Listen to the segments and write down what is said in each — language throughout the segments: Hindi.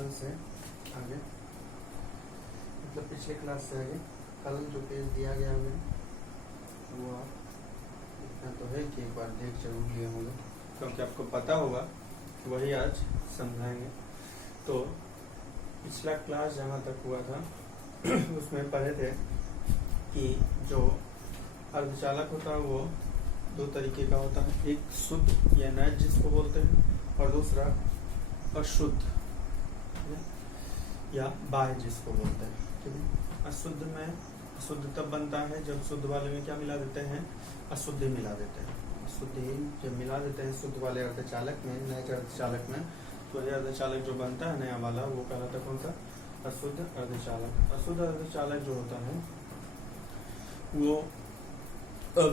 कल से आगे, मतलब पिछले क्लास से आगे कल जो पेज दिया गया हमें वो आप इतना तो है कि एक बार देख जरूर लिए होंगे, क्योंकि आपको पता होगा कि वही आज समझाएंगे। तो पिछला क्लास जहाँ तक हुआ था उसमें पढ़े थे कि जो अर्धचालक होता है वो दो तरीके का होता है, एक शुद्ध या नैज जिसको बोलते हैं, और दूसरा अशुद्ध या बाह्य जिसको बोलते हैं। ठीक है, अशुद्ध में अशुद्ध तब बनता है जब शुद्ध वाले में क्या मिला देते हैं, अशुद्धि मिला देते हैं। अशुद्धि जब मिला देते हैं शुद्ध वाले अर्धचालक में, नैज अर्धचालक में, तो यह अर्धचालक जो बनता है नया वाला वो कहलाता है कौन सा, अशुद्ध अर्धचालक। अशुद्ध अर्धचालक जो होता है वो अब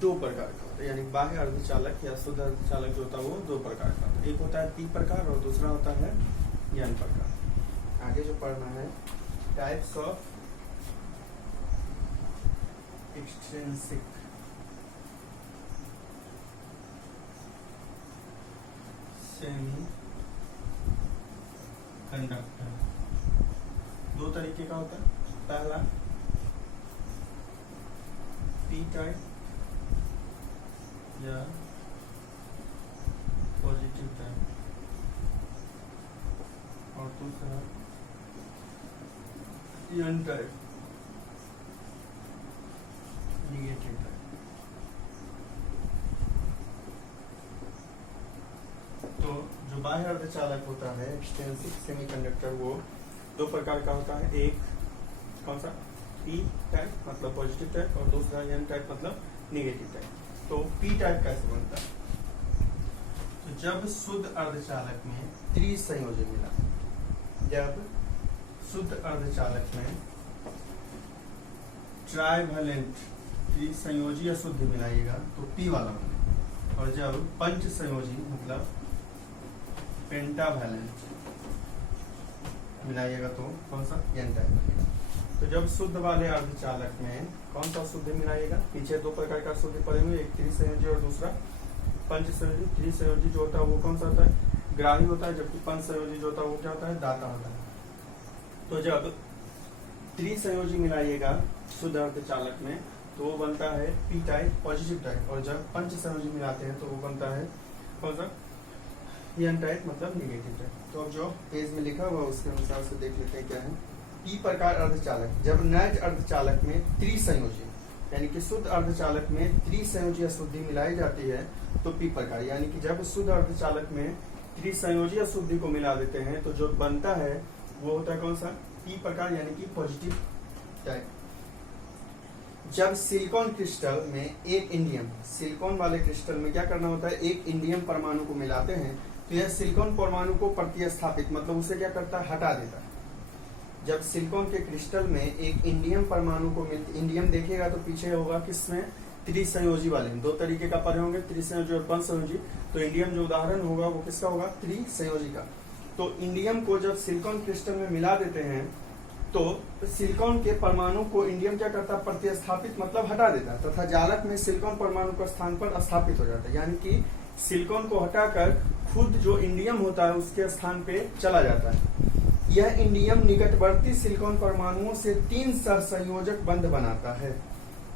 दो प्रकार का होता है, यानी बाह्य अर्धचालक या शुद्ध अर्धचालक जो होता है वो दो प्रकार का होता है। एक होता है पी प्रकार और दूसरा होता है एन प्रकार। आगे जो पढ़ना है types of extrinsic semi conductor. दो तरीके का होता है, पहला पी टाइप या पॉजिटिव टाइप, और दूसरा एन टाइप, निगेटिव टाइप। तो जो बाह्य अर्धचालक होता है एक्सट्रिंसिक सेमीकंडक्टर, वो दो प्रकार का होता है। एक कौन सा, पी टाइप मतलब पॉजिटिव टाइप, और दूसरा एन टाइप मतलब निगेटिव टाइप। तो पी टाइप कैसे बनता है, तो जब शुद्ध अर्धचालक में त्रिसंयोजी मिला, जब शुद्ध अर्धचालक में ट्राइवेलेंट त्रिसंयोजी अशुद्धि मिलाइएगा तो पी वाला बनेगा, और जब पंच संयोजी मतलब पेंटावैलेंट मिलाइएगा तो कौन सा, एन टाइप बनेगा। तो जब शुद्ध वाले अर्धचालक में कौन सा शुद्ध मिलाइएगा, पीछे दो प्रकार का शुद्ध पड़े हुए, एक त्रिसंयोजी और दूसरा पंच संयोजी। त्रिसंयोजी जो होता है वो कौन सा होता है, ग्राही होता है, जबकि पंच संयोजी जो होता है वो क्या होता है, दाता होता है। तो जब त्रिसंयोजी मिलाइएगा शुद्ध अर्धचालक में तो वो बनता है पी टाइप पॉजिटिव टाइप, और जब पंच संयोजी मिलाते हैं तो वो बनता है कौन सा, एन टाइप मतलब निगेटिव टाइप। तो अब जो पेज में लिखा हुआ उसके अनुसार से देख लेते हैं क्या है। पी प्रकार अर्धचालक, जब नैज अर्धचालक में त्रिसंयोजी यानी कि शुद्ध अर्धचालक में त्रिसंयोजी अशुद्धि मिलाई जाती है तो पी प्रकार, यानी कि जब शुद्ध अर्धचालक में त्रिसंयोजी अशुद्धि को मिला देते हैं तो जो बनता है वो होता है कौन सा, पी प्रकार यानी कि पॉजिटिव टाइप। जब सिलिकॉन क्रिस्टल में एक इंडियम, सिलिकॉन वाले क्रिस्टल में क्या करना होता है, एक इंडियम परमाणु को मिलाते हैं तो यह सिलिकॉन परमाणु को प्रतिस्थापित मतलब उसे क्या करता है, हटा देता है। जब सिलिकॉन के क्रिस्टल में एक इंडियम परमाणु को इंडियम देखेगा तो पीछे होगा किसमें, त्रिसंयोजी वाले में। दो तरीके का पढ़े होंगे, त्रिसंयोजी और पंच संयोजी। तो इंडियम जो उदाहरण होगा वो किसका होगा, त्रिसंयोजी का। तो इंडियम को जब सिलिकॉन क्रिस्टल में मिला देते हैं तो सिलिकॉन के परमाणु को इंडियम क्या करता है, प्रतिस्थापित मतलब हटा देता है, तथा जालक में सिलिकॉन परमाणु का स्थान पर स्थापित हो जाता है। यानी कि सिलिकॉन को हटाकर खुद जो इंडियम होता है उसके स्थान पे चला जाता है। यह इंडियम निकटवर्ती सिलिकॉन परमाणुओं से 3 सहसंयोजक बंध बनाता है।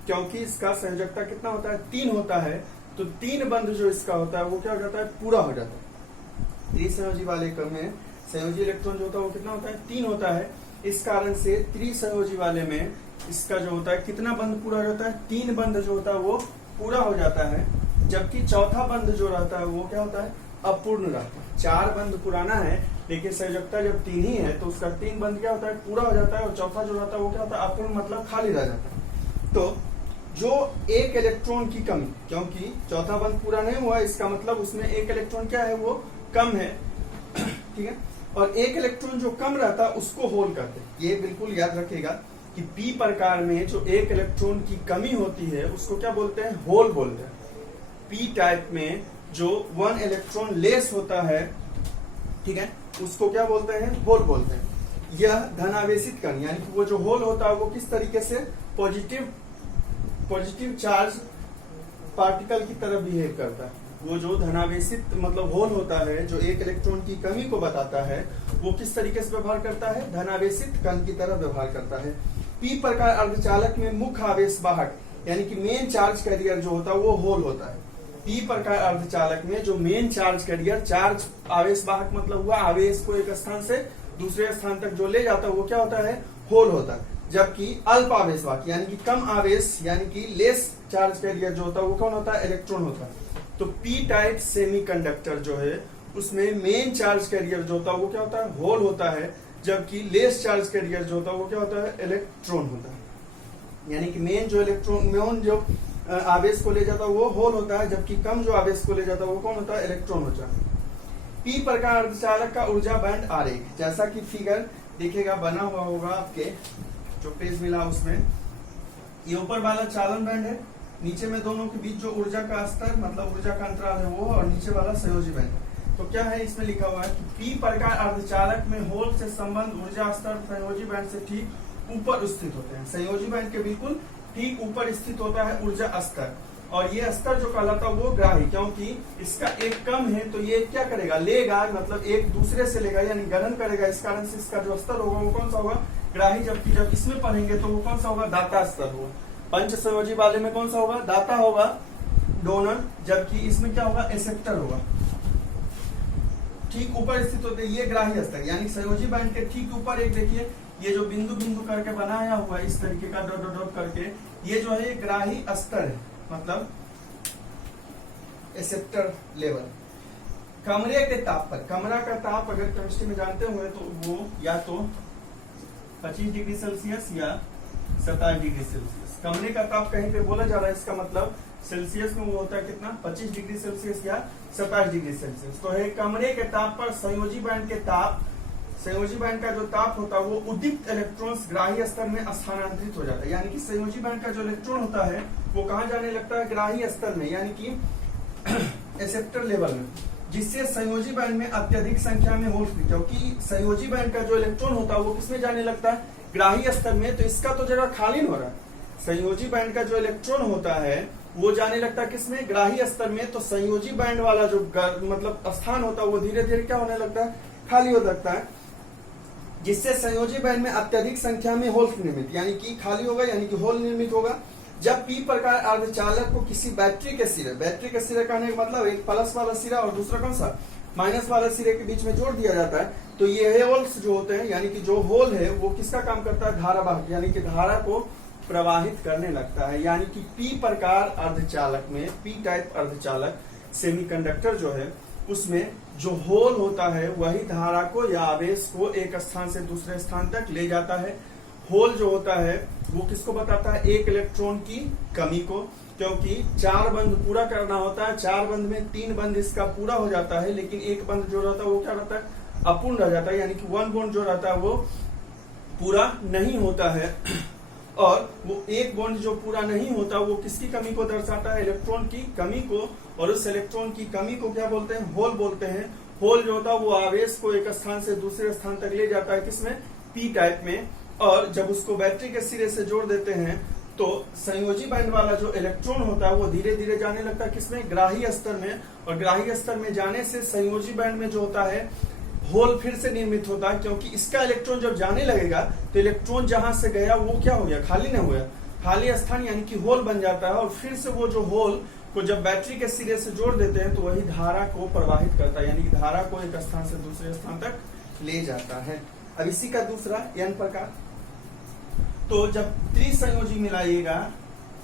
क्योंकि इसका संयोजकता कितना होता है, 3 होता है, तो 3 बंध जो इसका होता है वो क्या हो जाता है, पूरा हो जाता है। त्रिसंयोजी वाले क्रम में संयोजी इलेक्ट्रॉन जो होता है वो कितना होता है, 3 होता है। इस कारण से त्रिसंयोजी वाले में इसका जो होता है कितना बंध पूरा हो जाता है, 3 बंध जो होता है वो पूरा हो जाता है, जबकि चौथा बंध जो रहता है वो क्या होता है, अपूर्ण रहता है। 4 बंध पुराना है लेकिन संयोजकता जब 3 ही है तो उसका 3 बंध क्या होता है, पूरा हो जाता है, और चौथा जो रहता है वो क्या होता है, अपूर्ण मतलब खाली रह जाता है। तो जो एक इलेक्ट्रॉन की कमी, क्योंकि चौथा बंध पूरा नहीं हुआ इसका मतलब उसमें एक इलेक्ट्रॉन क्या है, वो कम है। ठीक है, और एक इलेक्ट्रॉन जो कम रहता है उसको होल करते हैं। ये बिल्कुल याद रखिएगा कि पी प्रकार में जो एक इलेक्ट्रॉन की कमी होती है उसको क्या बोलते हैं, होल बोलते हैं। पी टाइप में जो 1 इलेक्ट्रॉन लेस होता है, ठीक है, उसको क्या बोलते हैं, होल बोलते हैं। यह धनावेशित कण यानी कि वो जो होल होता है वो किस तरीके से पॉजिटिव चार्ज पार्टिकल की तरह बिहेव करता है। वो जो धनावेशित मतलब होल होता है जो एक इलेक्ट्रॉन की कमी को बताता है, वो किस तरीके से व्यवहार करता है, धनावेशित कण की तरह व्यवहार करता है। पी प्रकार अर्धचालक में मुख्य आवेश वाहक यानी कि मेन चार्ज कैरियर जो होता है वो होल होता है। पी प्रकार अर्धचालक में जो मेन चार्ज कैरियर, चार्ज आवेश वाहक मतलब हुआ आवेश को एक स्थान से दूसरे स्थान तक जो ले जाता है वो क्या होता है, होल होता है। जबकि अल्प आवेश वाहक यानी कि कम आवेश यानी कि लेस चार्ज कैरियर जो होता है वो कौन होता है, इलेक्ट्रॉन होता है। तो पी टाइप सेमीकंडक्टर जो है उसमें मेन चार्ज कैरियर जो होता है वो क्या होता है, होल होता है, जबकि लेस चार्ज कैरियर जो होता है वो क्या होता है, इलेक्ट्रॉन होता है। यानी कि मेन जो इलेक्ट्रॉन मेन जो आवेश को ले जाता है वो होल होता है, जबकि कम जो आवेश को ले जाता है वो कौन होता है, इलेक्ट्रॉन होता है। पी प्रकार अर्धचालक का ऊर्जा बैंड आरेख, जैसा कि फिगर देखिएगा बना हुआ होगा आपके जो पेज मिला उसमें, ये ऊपर वाला चालन बैंड है, नीचे में दोनों के बीच जो ऊर्जा का स्तर मतलब ऊर्जा का अंतराल है वो, और नीचे वाला संयोजी बैंड है। तो क्या है इसमें लिखा हुआ है कि पी प्रकार अर्धचालक में होल से संबंध ऊर्जा स्तर संयोजी बैंड से ठीक ऊपर स्थित होते हैं। संयोजी बैंड के बिल्कुल ठीक ऊपर स्थित होता है ऊर्जा स्तर, और ये स्तर जो कहलाता है वो ग्राही, क्योंकि इसका एक कम है तो ये क्या करेगा, लेगा, मतलब एक दूसरे से लेगा यानी ग्रहण करेगा, इस कारण से इसका जो स्तर होगा वो कौन सा होगा, ग्राही। जबकि जब इसमें पढ़ेंगे तो वो कौन सा होगा, दाता स्तर होगा। पंच संयोजी वाले में कौन सा होगा, दाता होगा, डोनर, जबकि इसमें क्या होगा, एक्सेप्टर होगा। ठीक ऊपर स्थित होते ये ग्राही स्तर, यानी संयोजी बैंड के ठीक ऊपर एक देखिए ये जो बिंदु बिंदु करके बनाया हुआ है इस तरीके का डॉट डॉट डॉट करके, ये जो है ग्राही स्तर है, मतलब एक्सेप्टर लेवल। कमरे के ताप पर, कमरा का ताप अगर केमिस्ट्री में जानते हुए तो वो या तो 25 डिग्री सेल्सियस या 27 डिग्री सेल्सियस। कमरे का ताप कहीं पे बोला जा रहा है, इसका मतलब सेल्सियस में वो होता है कितना, 25 डिग्री सेल्सियस या 27 डिग्री सेल्सियस। तो है कमरे के ताप पर संयोजी बैंड के ताप, संयोजी बैंड का जो ताप होता है वो उद्दीप्त इलेक्ट्रॉन्स ग्राही स्तर में स्थानांतरित हो जाता है। यानी कि संयोजी बैंड का जो इलेक्ट्रॉन होता है वो कहाँ जाने लगता है, ग्राही स्तर में, यानी कि एक्सेप्टर लेवल में, जिससे संयोजी बैंड में अत्यधिक संख्या में होल्स, क्योंकि संयोजी बैंड का जो इलेक्ट्रॉन होता है वो किसमें जाने लगता है, ग्राही स्तर में। तो इसका तो जगह खाली हो रहा है, संयोजी बैंड का जो इलेक्ट्रॉन होता है वो जाने लगता है किसमें, ग्राही स्तर में। तो संयोजी बैंड वाला जो मतलब स्थान होता है वो धीरे धीरे क्या होने लगता है, खाली हो लगता है, जिससे संयोजी बैंड में अत्यधिक संख्या में होल्स निर्मित, यानी कि खाली होगा यानी कि होल निर्मित होगा। जब पी प्रकार अर्धचालक को किसी बैटरी के सिरे, बैटरी के सिरे कहने का मतलब एक प्लस वाला सिरा और दूसरा कौन सा, माइनस वाला सिरे के बीच में जोड़ दिया जाता है, तो ये होल्स जो होते हैं, यानी कि जो होल है वो किसका काम करता है, धारावाहक, यानी कि धारा को प्रवाहित करने लगता है। यानी कि पी प्रकार अर्धचालक में, पी टाइप अर्धचालक सेमीकंडक्टर जो है उसमें जो होल होता है वही धारा को या आवेश को एक स्थान से दूसरे स्थान तक ले जाता है। होल जो होता है वो किसको बताता है, एक इलेक्ट्रॉन की कमी को, क्योंकि 4 बंद पूरा करना होता है, 4 बंद में 3 बंद इसका पूरा हो जाता है, लेकिन एक बंद जो रहता है वो क्या रहता है, अपूर्ण रह जाता है, यानी कि 1 बॉन्ड जो रहता है वो पूरा नहीं होता है। और वो एक बॉन्ड जो पूरा नहीं होता वो किसकी कमी को दर्शाता है, इलेक्ट्रॉन की कमी को, और उस इलेक्ट्रॉन की कमी को क्या बोलते हैं, होल बोलते हैं। होल जो होता है वो आवेश को एक स्थान से दूसरे स्थान तक ले जाता है, किसमें, पी टाइप में। और जब उसको बैटरी के सिरे से जोड़ देते हैं तो संयोजी बैंड वाला जो इलेक्ट्रॉन होता है वो धीरे धीरे जाने लगता है किसमें, ग्राही स्तर में, और ग्राही स्तर में जाने से संयोजी बैंड में जो होता है होल फिर से निर्मित होता है, क्योंकि इसका इलेक्ट्रॉन जब जाने लगेगा तो इलेक्ट्रॉन जहां से गया वो क्या हो गया, खाली नहीं हुआ, खाली स्थान यानी कि होल बन जाता है, और फिर से वो जो होल को जब बैटरी के सिरे से जोड़ देते हैं तो वही धारा को प्रवाहित करता है, यानी कि धारा को एक स्थान से दूसरे स्थान तक ले जाता है। अब इसी का दूसरा एन प्रकार, तो जब त्रिसंयोजी मिलाइएगा,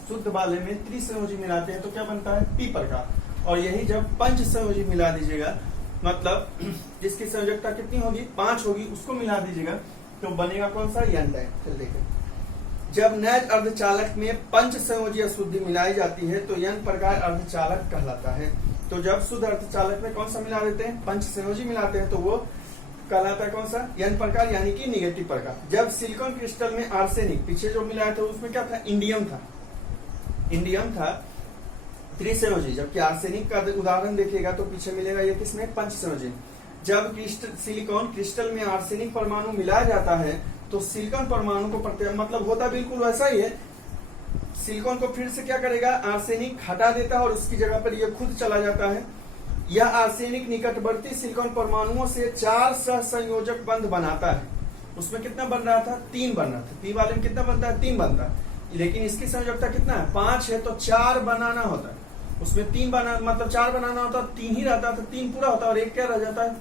शुद्ध वाले में त्रिसंयोजी मिलाते हैं तो क्या बनता है, पी प्रकार, और यही जब पंच संयोजी मिला दीजिएगा, मतलब जिसकी संयोजकता कितनी होगी, 5 होगी, उसको मिला दीजिएगा तो बनेगा कौन सा, एन टाइप। चल देखें, जब नैज अर्धचालक में पंच संयोजी अशुद्धि मिलाई जाती है तो एन प्रकार अर्धचालक कहलाता है। तो जब शुद्ध अर्धचालक में कौन सा मिला देते हैं, पंच संयोजी मिलाते हैं तो वो कहलाता है कौन सा, एन प्रकार, यानी कि निगेटिव प्रकार। जब सिलिकॉन क्रिस्टल में आर्सेनिक, पीछे जो मिलाया था उसमें क्या था, इंडियम था, इंडियम था त्रिसंयोजी, जबकि आर्सेनिक का उदाहरण देखिएगा तो पीछे मिलेगा ये किसमें, पंच संयोजी। जब सिलिकॉन क्रिस्टल में आर्सेनिक परमाणु मिलाया जाता है तो सिलिकॉन परमाणु को मतलब होता बिल्कुल वैसा ही है, सिलिकॉन को फिर से क्या करेगा, आर्सेनिक हटा देता है और उसकी जगह पर ये खुद चला जाता है। यह आर्सेनिक निकटवर्ती सिलिकॉन परमाणुओं से 4 सहसंयोजक बंध बनाता है। उसमें कितना बन रहा था, 3 बन रहा था। पी वाले में कितना बनता है, 3 बनता है, लेकिन इसकी संयोजकता कितना है, 5 है, तो 4 बनाना होता है। उसमें 3 बना मतलब 4 बनाना होता, 3 ही रहता, तो 3 पूरा होता और 1 क्या रह जाता है,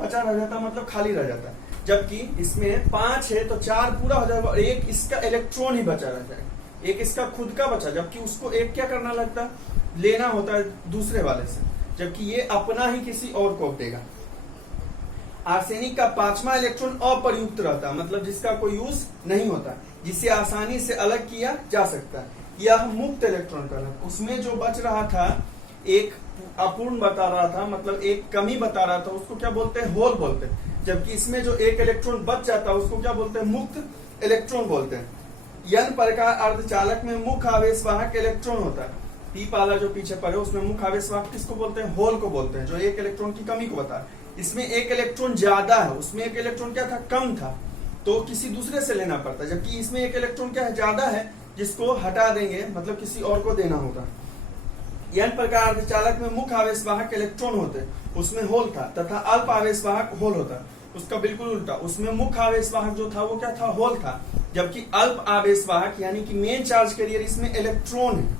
बचा रह जाता, मतलब खाली रह जाता है। जबकि इसमें 5 है तो 4 पूरा हो जाएगा और 1 इसका इलेक्ट्रॉन ही बचा रह जाएगा, 1 इसका खुद का बचा, जबकि उसको 1 क्या करना लगता है, लेना होता है दूसरे वाले से, जबकि ये अपना ही किसी और को देगा। आर्सेनिक का 5वां इलेक्ट्रॉन अप्रयुक्त रहता है, मतलब जिसका कोई यूज नहीं होता, जिसे आसानी से अलग किया जा सकता है। यह मुक्त इलेक्ट्रॉन कहलाता। उसमें जो बच रहा था, एक अपूर्ण बता रहा था, मतलब एक कमी बता रहा था, उसको क्या बोलते हैं, होल बोलते हैं। जबकि इसमें जो 1 इलेक्ट्रॉन बच जाता है उसको क्या बोलते हैं, मुक्त इलेक्ट्रॉन बोलते हैं। n प्रकार अर्धचालक में मुख्य आवेशवाहक इलेक्ट्रॉन होता है। पी वाला जो पीछे पड़े उसमें मुख्य आवेशवाहक किसको बोलते हैं, होल को बोलते हैं, जो 1 इलेक्ट्रॉन की कमी को बता। इसमें 1 इलेक्ट्रॉन ज्यादा है, उसमें 1 इलेक्ट्रॉन क्या था, कम था, तो किसी दूसरे से लेना पड़ता। जबकि इसमें 1 इलेक्ट्रॉन क्या है, ज्यादा है, जिसको हटा देंगे, मतलब किसी और को देना होगा। n प्रकार अर्धचालक में मुख्य आवेशवाहक इलेक्ट्रॉन होते, उसमें होल था, तथा अल्प आवेशवाहक होल होता। उसका बिल्कुल उल्टा, उसमें मुख्य आवेशवाहक जो था वो क्या था, होल था, जबकि अल्प आवेशवाहक यानी कि मेन चार्ज कैरियर, इसमें इलेक्ट्रॉन है।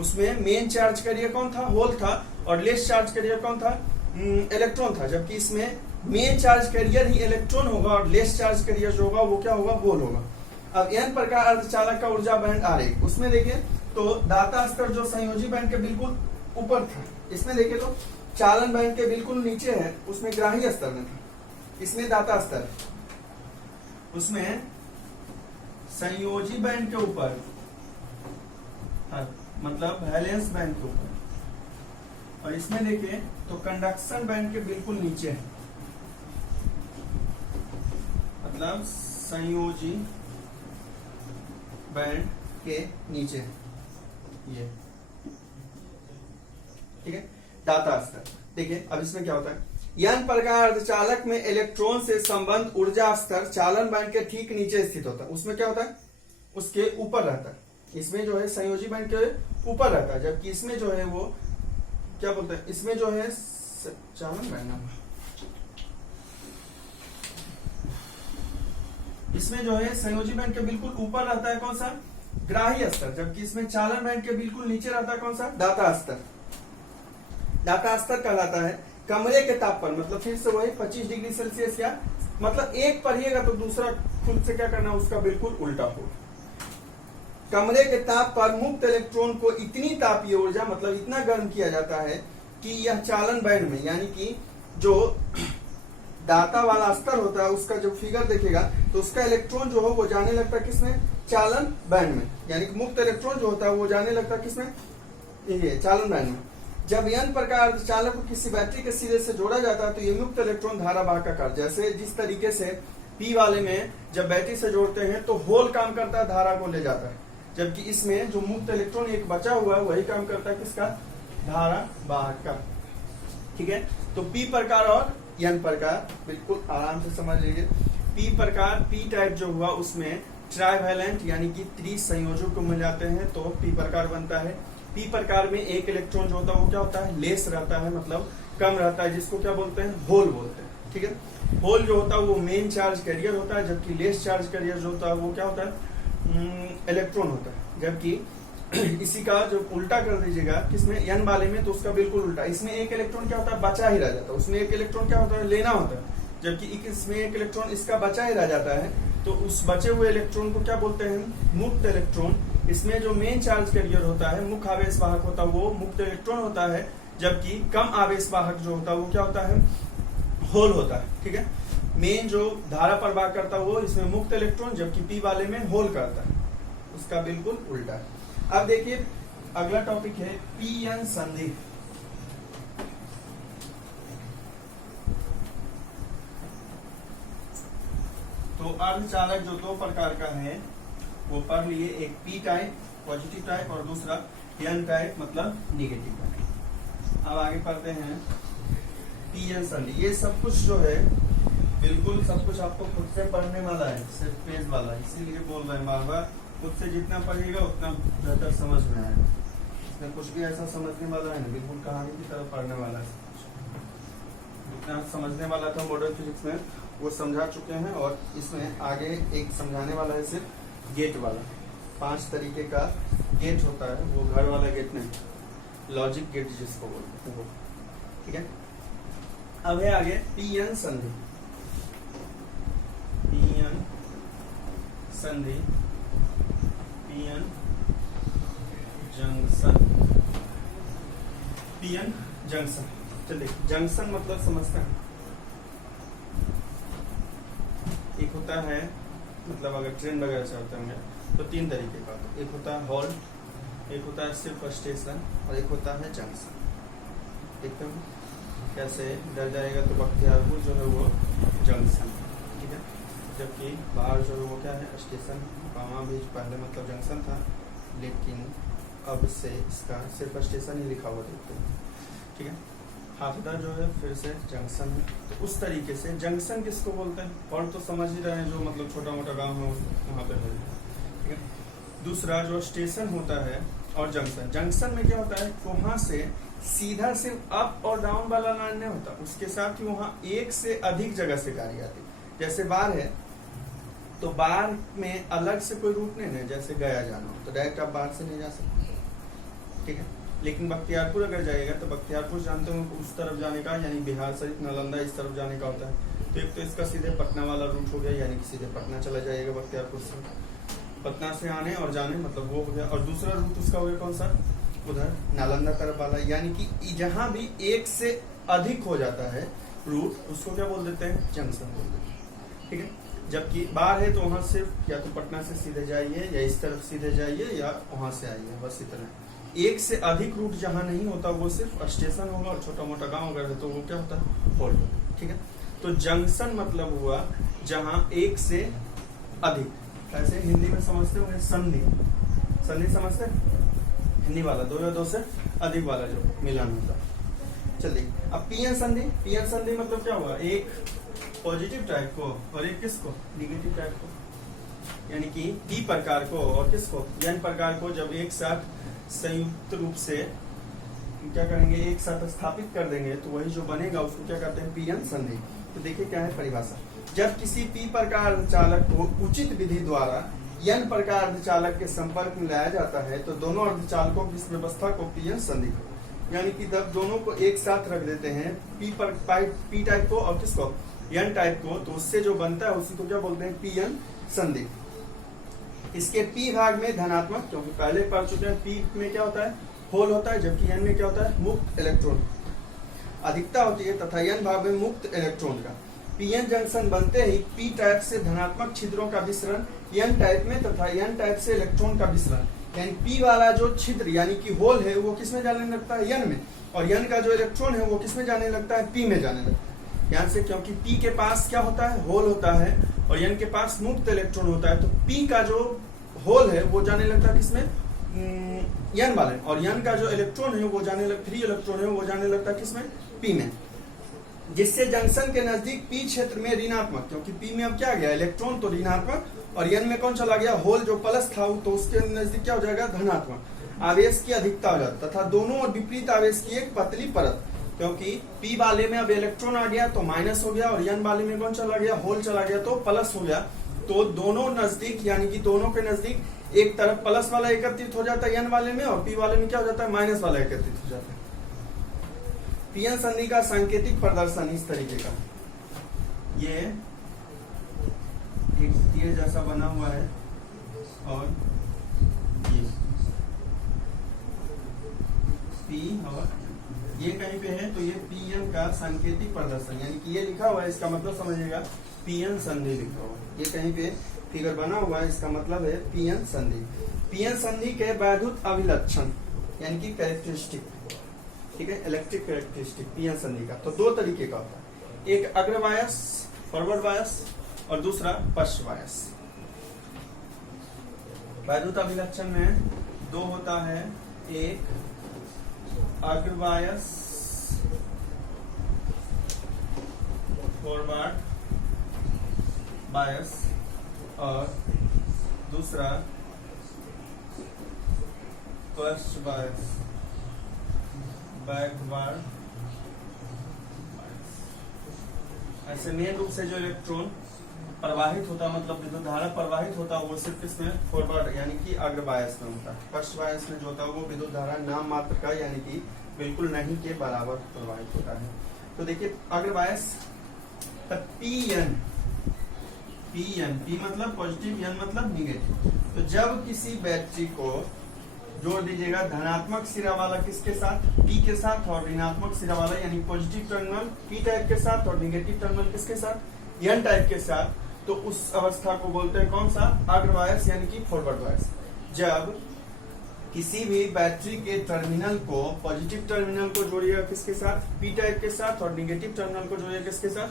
उसमें मेन चार्ज कैरियर कौन था, होल था, और लेस चार्ज कैरियर कौन था, इलेक्ट्रॉन था। जबकि इसमें मेन चार्ज कैरियर ही इलेक्ट्रॉन होगा और लेस चार्ज कैरियर जो होगा वो क्या होगा, होल होगा। अब n प्रकार अर्धचालक का ऊर्जा बैंड आरेख, उसमें देखिए तो दाता स्तर जो संयोजी बैंड के बिल्कुल ऊपर था, इसमें देखिए तो चालन बैंड के बिल्कुल नीचे है, उसमें ग्राही स्तर में था। इसमें दाता स्तर, उसमें संयोजी बैंड के ऊपर, मतलब वैलेंस बैंड के ऊपर, और इसमें देखिए तो कंडक्शन बैंड के बिल्कुल नीचे है, मतलब संयोजी बैंड के नीचे ये, ठीक है, दाता स्तर। देखिए अब इसमें क्या होता है, n प्रकार अर्धचालक में इलेक्ट्रॉन से संबंध ऊर्जा स्तर चालन बैंड के ठीक नीचे स्थित होता है। उसमें क्या होता है, उसके ऊपर रहता है। इसमें जो है संयोजी बैंड के ऊपर रहता है, जबकि इसमें जो है वो क्या बोलते हैं, इसमें जो है चालन बैंड, इसमें जो है संयोजी बैंड के बिल्कुल ऊपर रहता है कौन सा, ग्राही स्तर, जबकि इसमें चालन बैंड के बिल्कुल नीचे रहता है कौन सा, दाता स्तर। दाता स्तर कहलाता है कमरे के ताप पर, मतलब फिर से वही 25 डिग्री सेल्सियस, या मतलब एक पढ़िएगा तो दूसरा खुद से क्या करना, उसका बिल्कुल उल्टा हो। कमरे के ताप पर मुक्त इलेक्ट्रॉन को इतनी तापीय ऊर्जा, मतलब इतना गर्म किया जाता है कि यह चालन बैंड में, यानी कि जो दाता वाला स्तर होता है उसका जो फिगर देखेगा तो उसका इलेक्ट्रॉन जो हो वो जाने लगता है किसमें, चालन बैंड में, यानी कि मुक्त इलेक्ट्रॉन जो होता है वो जाने लगता है किसमें, ये चालन बैंड में। जब n प्रकार अर्धचालक को किसी बैटरी के सिरे से जोड़ा जाता है तो ये मुक्त इलेक्ट्रॉन धारा वाहक का कार्य, जैसे जिस तरीके से P वाले में जब बैटरी से जोड़ते हैं तो होल काम करता है, धारा को ले जाता है, जबकि इसमें जो मुक्त इलेक्ट्रॉन एक बचा हुआ है वही काम करता है किसका, धारा वाहक का। ठीक है, तो P प्रकार और n प्रकार बिल्कुल आराम से समझ लीजिए। P प्रकार, P टाइप जो हुआ उसमें ट्राइवैलेंट यानी कि त्रिसंयोजक को मिल जाते हैं तो P प्रकार बनता है। P प्रकार में एक इलेक्ट्रॉन जो होता है वो क्या होता है, लेस रहता है, मतलब कम रहता है, जिसको क्या बोलते हैं, होल बोलते हैं। ठीक है, होल जो होता है वो मेन चार्ज कैरियर होता है, जबकि लेस चार्ज कैरियर जो होता है वो क्या होता है, इलेक्ट्रॉन होता है। जबकि इसी का जो उल्टा कर दीजिएगा किसमें, n वाले में, तो उसका बिल्कुल उल्टा, इसमें एक इलेक्ट्रॉन क्या होता है, बचा ही रह जाता है, उसमें एक इलेक्ट्रॉन क्या होता है, लेना होता है, जबकि इसमें एक इलेक्ट्रॉन इसका बचा ही रह जाता है, तो उस बचे हुए इलेक्ट्रॉन को क्या बोलते हैं, मुक्त इलेक्ट्रॉन। इसमें जो मेन चार्ज कैरियर होता है, मुख्य आवेश वाहक होता है वो मुक्त इलेक्ट्रॉन होता है, जबकि कम आवेश वाहक जो होता है वो क्या होता है, होल होता है। ठीक है, मेन जो धारा प्रवाह करता है वो इसमें मुक्त इलेक्ट्रॉन, जबकि P वाले में होल करता है, उसका बिल्कुल उल्टा है। अब देखिए अगला टॉपिक है पी-एन संधि। तो अर्धचालक जो दो प्रकार का है वो पढ़ लिए, एक P टाइप पॉजिटिव टाइप और दूसरा N टाइप मतलब निगेटिव टाइप। अब आगे पढ़ते हैं पी-एन संधि। ये सब कुछ जो है बिल्कुल सब कुछ आपको खुद से पढ़ने वाला है, सिर्फ पेज वाला, इसीलिए बोल रहे हैं बार बार उससे जितना पढ़िएगा उतना बेहतर समझ में आएगा। इसमें कुछ भी ऐसा समझने वाला है ना, बिल्कुल कहानी की तरह पढ़ने वाला है। जितना समझने वाला था मॉडर्न फिजिक्स में वो समझा चुके हैं, और इसमें आगे एक समझाने वाला है सिर्फ गेट वाला। 5 तरीके का गेट होता है, वो घर वाला गेट नहीं, लॉजिक गेट जिसको बोलते हैं वो। ठीक है, अब है आगे पी-एन संधि। पी-एन संधि, पी-एन जंक्शन, पी-एन जंक्शन। चलिए, जंक्शन मतलब समझते हैं। एक होता है, मतलब अगर ट्रेन वगैरह चलते होंगे तो 3 तरीके का होता है। एक होता है हॉल्ट, एक होता है सिर्फ स्टेशन, और एक होता है जंक्शन। देखते हो कैसे डर जाएगा तो बख्तियारपुर जो है वो जंक्शन, ठीक है, जबकि बाहर जो है वो क्या है, स्टेशन। वहाँ भी पहले मतलब जंक्शन था, लेकिन अब से इसका सिर्फ स्टेशन ही लिखा हुआ देखते हैं। ठीक है, हाफिदा जो है फिर से जंक्शन है। तो उस तरीके से जंक्शन किसको बोलते हैं, और तो समझ ही रहे हैं, जो मतलब छोटा मोटा गांव है वहाँ पे है। ठीक है, दूसरा जो स्टेशन होता है और जंक्शन। जंक्शन में क्या होता है, वहां से सीधा सिर्फ अप और डाउन वाला लाइन नहीं होता, उसके साथ ही वहाँ एक से अधिक जगह से गाड़ी आती। जैसे बार है तो बार में अलग से कोई रूट नहीं है, जैसे गया जाना हो तो डायरेक्ट आप बाहर से नहीं जा सकते। ठीक है, लेकिन बख्तियारपुर अगर जाएगा तो बख्तियारपुर जानते हो उस तरफ जाने का, यानी बिहार शरीफ नालंदा इस तरफ जाने का होता है। तो एक तो इसका सीधे पटना वाला रूट हो गया, यानी कि सीधे पटना चला जाएगा बख्तियारपुर से, पटना से आने और जाने, मतलब वो हो गया। और दूसरा रूट उसका हो गया कौन सा, उधर नालंदा तरफ वाला, यानी कि जहां भी एक से अधिक हो जाता है रूट, उसको क्या बोल देते हैं, जंक्शन बोल देते हैं। ठीक है, जबकि बाहर है तो वहां सिर्फ या तो पटना से सीधे जाइए, या इस तरफ सीधे जाइए, या वहां से आइए, बस इतना। एक से अधिक रूट जहां नहीं होता वो सिर्फ स्टेशन होगा, और छोटा मोटा गांव अगर है तो वो क्या होता है, होल्ड होता है। ठीक है, तो जंक्शन मतलब हुआ जहां एक से अधिक, ऐसे हिंदी में समझते होंगे संधि, संधि समझते हैं, हिंदी वाला 2 या 2 से अधिक वाला जो मिलान होता है। चलिए, अब पी-एन संधि। पी-एन संधि मतलब क्या हुआ, एक पॉजिटिव टाइप को और एक किसको, निगेटिव टाइप को, यानी कि पी प्रकार को और किसको, एन प्रकार को जब एक साथ संयुक्त रूप से क्या करेंगे, एक साथ स्थापित कर देंगे तो वही जो बनेगा उसको क्या कहते हैं, पी-एन संधि। तो देखिए क्या है परिभाषा, जब किसी पी प्रकार अर्धचालक को उचित विधि द्वारा एन प्रकार अर्धचालक के संपर्क में लाया जाता है तो दोनों अर्धचालकों की इस व्यवस्था को पी-एन संधि, यानी कि जब दोनों को एक साथ रख देते हैं, पी टाइप को और किसको, एन टाइप को, तो उससे जो बनता है उसी को क्या बोलते हैं, पी-एन संधि। इसके पी भाग में धनात्मक, क्योंकि पहले पढ़ चुके हैं, पी में क्या होता है, होल होता है, जबकि एन में क्या होता है, मुक्त इलेक्ट्रॉन अधिकता होती है, तथा एन भाग में मुक्त इलेक्ट्रॉन का। पी-एन जंक्शन बनते ही पी टाइप से धनात्मक छिद्रों का विसरण एन टाइप में, तथा एन टाइप से इलेक्ट्रॉन का विसरण, यानी पी वाला जो छिद्र यानी कि होल है वो किसमें जाने लगता है, एन में, और एन का जो इलेक्ट्रॉन है वो किसमें जाने लगता है, पी में जाने लगता है। ध्यान से, क्योंकि पी के पास क्या होता है, होल होता है, और एन के पास मुक्त इलेक्ट्रॉन होता है, तो पी का जो होल है वो जाने लगता है किसमें, एन वाले, और एन का जो इलेक्ट्रॉन है वो जाने लगता, फ्री इलेक्ट्रॉन है वो जाने लगता है किसमें, पी में, जिससे जंक्शन के नजदीक पी क्षेत्र में ऋणात्मक, क्योंकि पी में अब क्या गया, इलेक्ट्रॉन तो ऋणात्मक, और एन में कौन चला गया, होल जो प्लस था, तो उसके नजदीक क्या हो जाएगा, धनात्मक आवेश की अधिकता हो जाती, तथा दोनों और विपरीत आवेश की एक पतली परत, क्योंकि पी वाले में अब इलेक्ट्रॉन आ गया तो माइनस हो गया, और एन वाले में कौन चला गया, होल चला गया तो प्लस हो गया। तो दोनों नजदीक, यानी कि दोनों के नजदीक एक तरफ प्लस वाला एकत्रित हो जाता है एन वाले में, और पी वाले में क्या हो जाता है, माइनस वाला एकत्रित हो जाता है। पी-एन संधि का सांकेतिक प्रदर्शन इस तरीके का, ये एक तीर जैसा बना हुआ है, और ये पी और ये कहीं पे है, तो ये पी-एन का सांकेतिक प्रदर्शन, यानी कि ये लिखा हुआ है, इसका मतलब समझिएगा पी-एन संधि लिखा हुआ है, ये कहीं पे फिगर बना हुआ है, इसका मतलब है पी-एन संधि। पी-एन संधि के वैद्युत अभिलक्षण यानी कि कैरेक्टरिस्टिक, ठीक है, इलेक्ट्रिक कैरेक्टरिस्टिक पी-एन संधि का, तो 2 तरीके का होता है, एक अग्र बायस, फॉरवर्ड बायस, और दूसरा पश्च बायस। वैद्युत अभिलक्षण में 2 होता है, एक अग्र बायस, फॉरवर्ड बायस, और दूसरा फर्स्ट बायस, बैकवर्ड। ऐसे मेन रूप से जो इलेक्ट्रॉन प्रवाहित होता, मतलब विद्युत धारा प्रवाहित होता, वो सिर्फ इसमें फॉरवर्ड यानी कि अग्र बायस में होता है। फर्स्ट बायस में जो होता है वो विद्युत धारा नाम मात्र का यानी कि बिल्कुल नहीं के बराबर प्रवाहित होता है। तो देखिए अग्र बायस पीएन, पी मतलब पॉजिटिव, एन मतलब निगेटिव। तो जब किसी बैटरी को जोड़ दीजिएगा धनात्मक सिरा वाला किसके साथ, पी के साथ, और ऋणात्मक सिरा वाला यानी पॉजिटिव टर्मिनल पी टाइप के साथ और निगेटिव टर्मिनल किसके साथ, एन टाइप के साथ, तो उस अवस्था को बोलते हैं कौन सा, अग्र बायस यानी कि फॉरवर्ड बायस। जब किसी भी बैटरी के टर्मिनल को, पॉजिटिव टर्मिनल को जोड़िएगा किसके साथ, पी टाइप के साथ, और निगेटिव टर्मिनल को जोड़िएगा किसके साथ,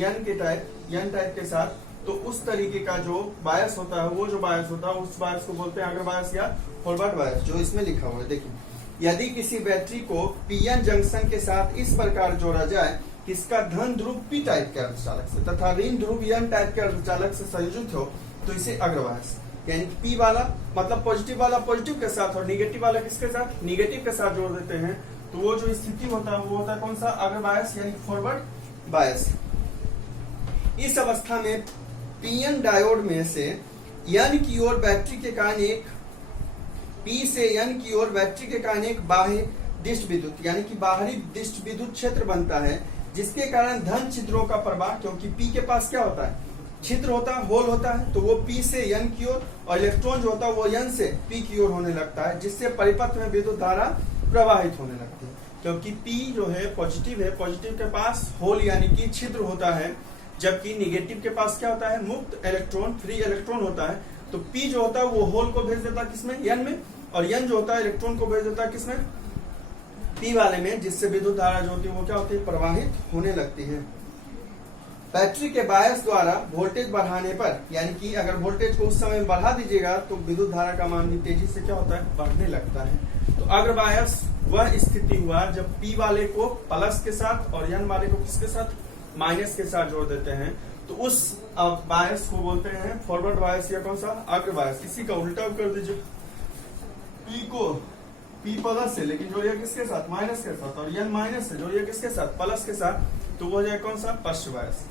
एन टाइप के साथ, तो उस तरीके का जो बायस होता है, वो जो बायस होता है उस बायस को बोलते हैं अग्र बायस या फॉरवर्ड बायस, जो इसमें लिखा हुआ है। देखिए यदि किसी बैटरी को पीएन जंक्शन के साथ इस प्रकार जोड़ा जाए कि इसका धन ध्रुव पी टाइप के अर्धचालक से तथा ऋण ध्रुव एन टाइप के अर्धचालक से संयोजित हो, तो इसे अग्र बायस यानी पी वाला मतलब पॉजिटिव वाला पॉजिटिव के साथ और निगेटिव वाला किसके साथ, निगेटिव के साथ जोड़ देते हैं, तो वो जो स्थिति होता है वो होता है कौन सा, अग्र बायस यानी फॉरवर्ड बायस। इस अवस्था में पीएन डायोड में से एन की ओर बैटरी के कारण एक, पी से एन की ओर बैटरी के कारण एक बाह्य डिस्ट विद्युत यानी कि बाहरी डिस्ट विद्युत क्षेत्र बनता है, जिसके कारण धन छिद्रों का प्रवाह, क्योंकि पी के पास क्या होता है, छिद्र होता है, होल होता है, तो वो पी से एन की ओर, और इलेक्ट्रॉन जो होता है वो एन से पी की ओर होने लगता है, जिससे परिपथ में विद्युत धारा प्रवाहित होने लगती है। क्योंकि पी जो है, पॉजिटिव के पास होल यानी कि छिद्र होता है, जबकि निगेटिव के पास क्या होता है, मुक्त इलेक्ट्रॉन, फ्री इलेक्ट्रॉन होता है। तो पी जो होता है वो होल को भेज देता है किसमें, एन में, और एन जो होता है इलेक्ट्रॉन को भेज देता है किसमें, पी वाले में, जिससे विद्युत धारा जो होती है वो क्या होती है, प्रवाहित होने लगती है। बैटरी के बायस द्वारा वोल्टेज बढ़ाने पर, यानी कि अगर वोल्टेज को उस समय बढ़ा दीजिएगा तो विद्युत धारा का मान भी तेजी से क्या होता है, बढ़ने लगता है। तो अग्र बायस वह स्थिति हुआ जब पी वाले को प्लस के साथ और एन वाले को किसके साथ, माइनस के साथ जोड़ देते हैं, तो उस बायस को बोलते हैं फॉरवर्ड बायस या कौन सा, अग्र बायस। इसी का उल्टा कर दीजिए, पी को पी प्लस से लेकिन जोड़िए किसके साथ, माइनस के साथ, और एन माइनस से जोड़िए किसके साथ, प्लस के साथ, तो वो हो जाए कौन सा, पश्च बायस।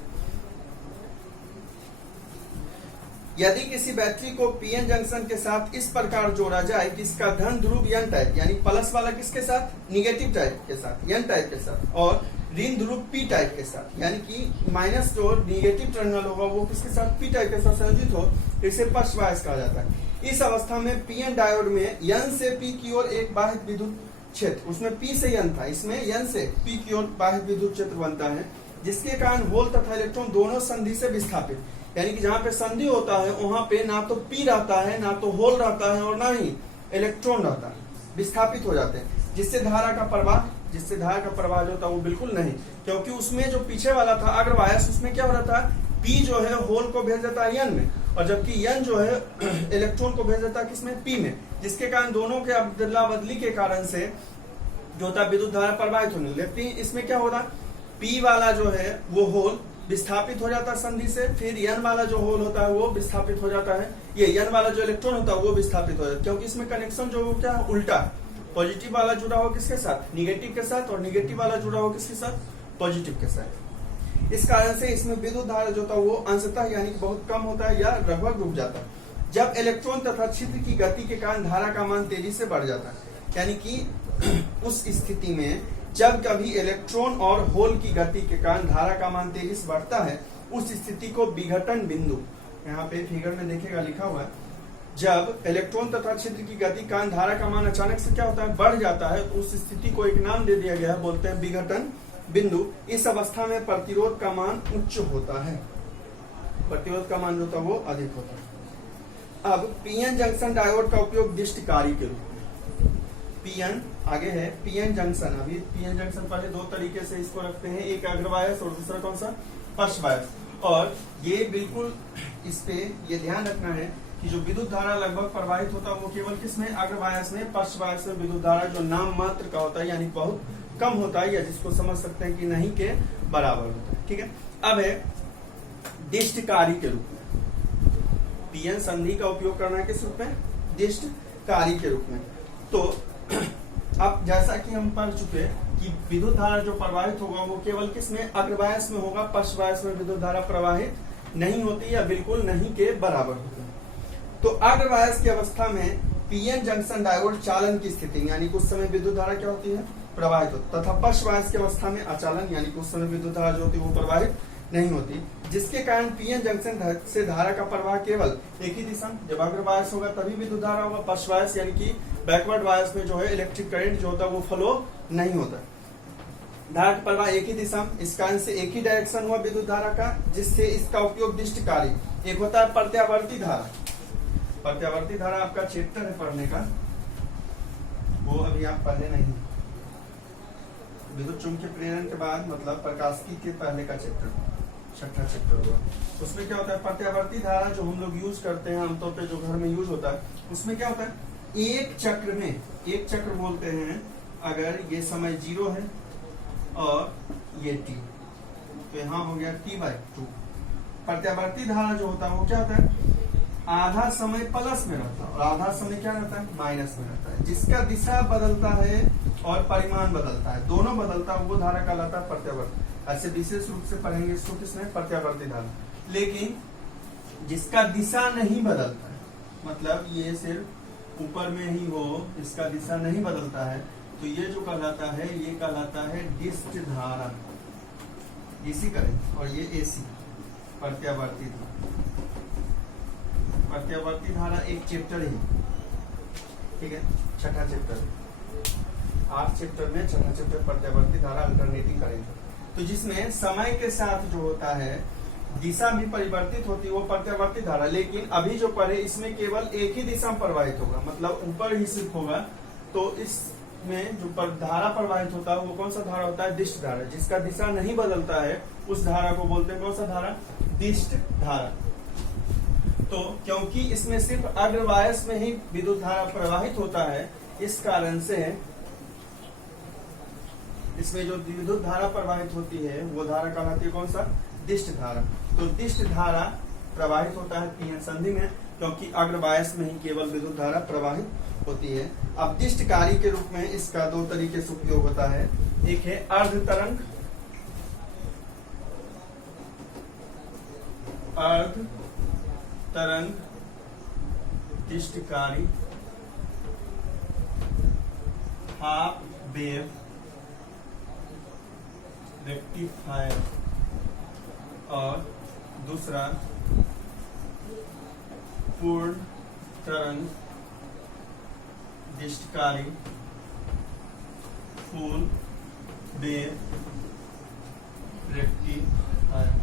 यदि किसी बैटरी को पीएन जंक्शन के साथ इस प्रकार जोड़ा जाए कि इसका धन ध्रुव एन टाइप यानी प्लस वाला किसके साथ, निगेटिव टाइप के साथ, एन टाइप के साथ, और ऋण ध्रुव पी टाइप के साथ, यानी कि माइनस जो निगेटिव टर्मिनल होगा वो किसके साथ, पी टाइप के साथ संयोजित हो, इसे पश्च बायस कहा जाता है। इस अवस्था में पीएन डायोड में एन से पी की ओर एक बाह्य विद्युत क्षेत्र, उसमें पी से एन था, इसमें एन से पी की ओर बाह्य विद्युत क्षेत्र बनता है, जिसके कारण होल तथा इलेक्ट्रॉन दोनों संधि से विस्थापित, यानी कि जहाँ पे संधि होता है वहां पे ना तो पी रहता है, ना तो होल रहता है, और ना ही इलेक्ट्रॉन रहता है, विस्थापित हो जाते हैं, जिससे धारा का प्रवाह जो होता है वो बिल्कुल नहीं, क्योंकि उसमें जो पीछे वाला था अग्र बायस, उसमें क्या हो रहा था, पी जो है होल को भेज देता है एन में, और जबकि एन जो है इलेक्ट्रॉन को भेज देता है किसमें, पी में, जिसके कारण दोनों के अदला बदली के कारण से जो होता है विद्युत धारा प्रवाहित होने लगती है। इसमें क्या होता है, पी वाला जो है वो होल विस्थापित हो जाता है संधि से, फिर एन वाला जो होल होता है वो विस्थापित हो जाता है, ये एन वाला जो इलेक्ट्रॉन होता है वो विस्थापित हो जाता है, क्योंकि इसमें कनेक्शन जो क्या है उल्टा, पॉजिटिव वाला जुड़ा हो किसके साथ, निगेटिव के साथ, और निगेटिव वाला जुड़ा हो किसके साथ, पॉजिटिव के साथ। इस कारण से इसमें विद्युत धारा जो होता है वो अंशतः यानी कि बहुत कम होता है या लगभग रुक जाता है। जब इलेक्ट्रॉन तथा छिद्र की गति के कारण धारा का मान तेजी से बढ़ जाता है, यानी कि उस स्थिति में जब कभी इलेक्ट्रॉन और होल की गति के कारण धारा का मान तेजी से बढ़ता है, उस स्थिति को विघटन बिंदु, यहाँ पे फिगर में देखिएगा लिखा हुआ है, जब इलेक्ट्रॉन तथा छिद्र की गति के कारण धारा का मान अचानक से क्या होता है, बढ़ जाता है, तो उस स्थिति को एक नाम दे दिया गया है, बोलते हैं विघटन बिंदु। इस अवस्था में प्रतिरोध का मान उच्च होता है, प्रतिरोध का मान जो होता है वो अधिक होता है। अब पीएन जंक्शन डायोड का उपयोग दिष्ट कार्य के रूप में, पीएन आगे है, पीएन जंक्शन, अभी पीएन जंक्शन पहले दो तरीके से इसको रखते हैं, एक अग्र बायस और दूसरा कौन सा, पश्च बायस। और ये बिल्कुल इस पे ये ध्यान रखना है कि जो विद्युत धारा लगभग प्रवाहित होता है वो केवल किसमें, अग्र बायस में, पश्च बायस में विद्युत धारा जो नाम मात्र का होता है यानी बहुत कम होता है, या जिसको समझ सकते हैं कि नहीं के बराबर होता है। ठीक है, अब है दिष्ट कार्य के रूप में, पीएन संधि का उपयोग करना है किस रूप में, दिष्ट कार्य के रूप में। तो अब जैसा कि हम पढ़ चुके कि विद्युत धारा जो प्रवाहित होगा वो केवल किसमें, अग्रवायस में होगा, पश्चवायस में विद्युत धारा प्रवाहित नहीं होती या बिल्कुल नहीं के बराबर होती। तो अग्रवायस की अवस्था में पीएन जंक्शन डायोड चालन की स्थिति यानी कुछ समय विद्युत धारा क्या होती है, प्रवाहित होती, तथा पश्चवायस की अवस्था में अचालन यानी कुछ समय विद्युत धारा जो होती है वो प्रवाहित नहीं होती, जिसके कारण पीएन जंक्शन से धारा का प्रवाह केवल एक ही दिशा, जब अग्रवायस होगा तभी विद्युत धारा होगा, पश्चवायस यानी कि बैकवर्ड वायस में जो है इलेक्ट्रिक करंट जो होता है वो फ्लो नहीं होता। धारा का प्रवाह एक ही दिशा, इस कारण से एक ही डायरेक्शन हुआ विद्युत धारा का, जिससे इसका उपयोग दिष्टकारी, एक होता है प्रत्यावर्ती धारा। प्रत्यावर्ती धारा आपका चैप्टर है पढ़ने का, वो अभी आप पढ़े नहीं, विद्युत चुंबकीय प्रेरण के बाद मतलब प्रकाशिकी के पहले का चैप्टर, छठा चैप्टर हुआ। उसमें क्या होता है, प्रत्यावर्ती धारा जो हम लोग यूज करते हैं आमतौर पे जो घर में यूज होता है, उसमें क्या होता है, एक चक्र में, एक चक्र बोलते हैं अगर ये समय 0 है और ये t, तो यहाँ हो गया t/2। प्रत्यावर्ती धारा जो होता है वो क्या होता है, आधा समय प्लस में रहता है और आधा समय क्या रहता है, माइनस में रहता है, जिसका दिशा बदलता है और परिमाण बदलता है, दोनों बदलता है, वो धारा कहलाता है प्रत्यावर्ती। ऐसे विशेष रूप से पढ़ेंगे इसको किसमें, प्रत्यावर्ती धारा। लेकिन जिसका दिशा नहीं बदलता है, मतलब ये सिर्फ ऊपर में ही हो, इसका दिशा नहीं बदलता है, तो ये जो कहलाता है ये कहलाता है डिस्ट धारा, डीसी करंट, और ये एसी प्रत्यावर्ती धारा। प्रत्यावर्ती धारा एक चैप्टर ही, ठीक है, छठा चैप्टर, 8 चैप्टर में छठा चैप्टर प्रत्यावर्ती धारा अल्टरनेटिंग करेंगे। तो जिसमें समय के साथ जो होता है दिशा भी परिवर्तित होती है वो प्रत्यावर्ती धारा, लेकिन अभी जो पढ़े इसमें केवल एक ही दिशा में प्रवाहित होगा, मतलब ऊपर ही सिर्फ होगा। तो इसमें जो धारा प्रवाहित होता है वो कौन सा धारा होता है, दिष्ट धारा, जिसका दिशा नहीं बदलता है उस धारा को बोलते हैं कौन सा धारा, दिष्ट धारा। तो क्योंकि इसमें सिर्फ अग्रवायस में ही विद्युत धारा प्रवाहित होता है, इस कारण से इसमें जो विद्युत धारा प्रवाहित होती है वो धारा कहलाती है कौन सा, दिष्ट धारा। तो दिष्ट धारा प्रवाहित होता है पीएन संधि में, क्योंकि अग्रवायस में ही केवल विद्युत धारा प्रवाहित होती है। अब दिष्टकारी के रूप में इसका 2 तरीके से उपयोग होता है, एक है अर्ध तरंग, अर्ध तरंग दिष्टकारी, हाफ वेव रेक्टिफायर, और दूसरा पूर्ण तरंग दिष्टकारी, फुल वेव रेक्टिफायर।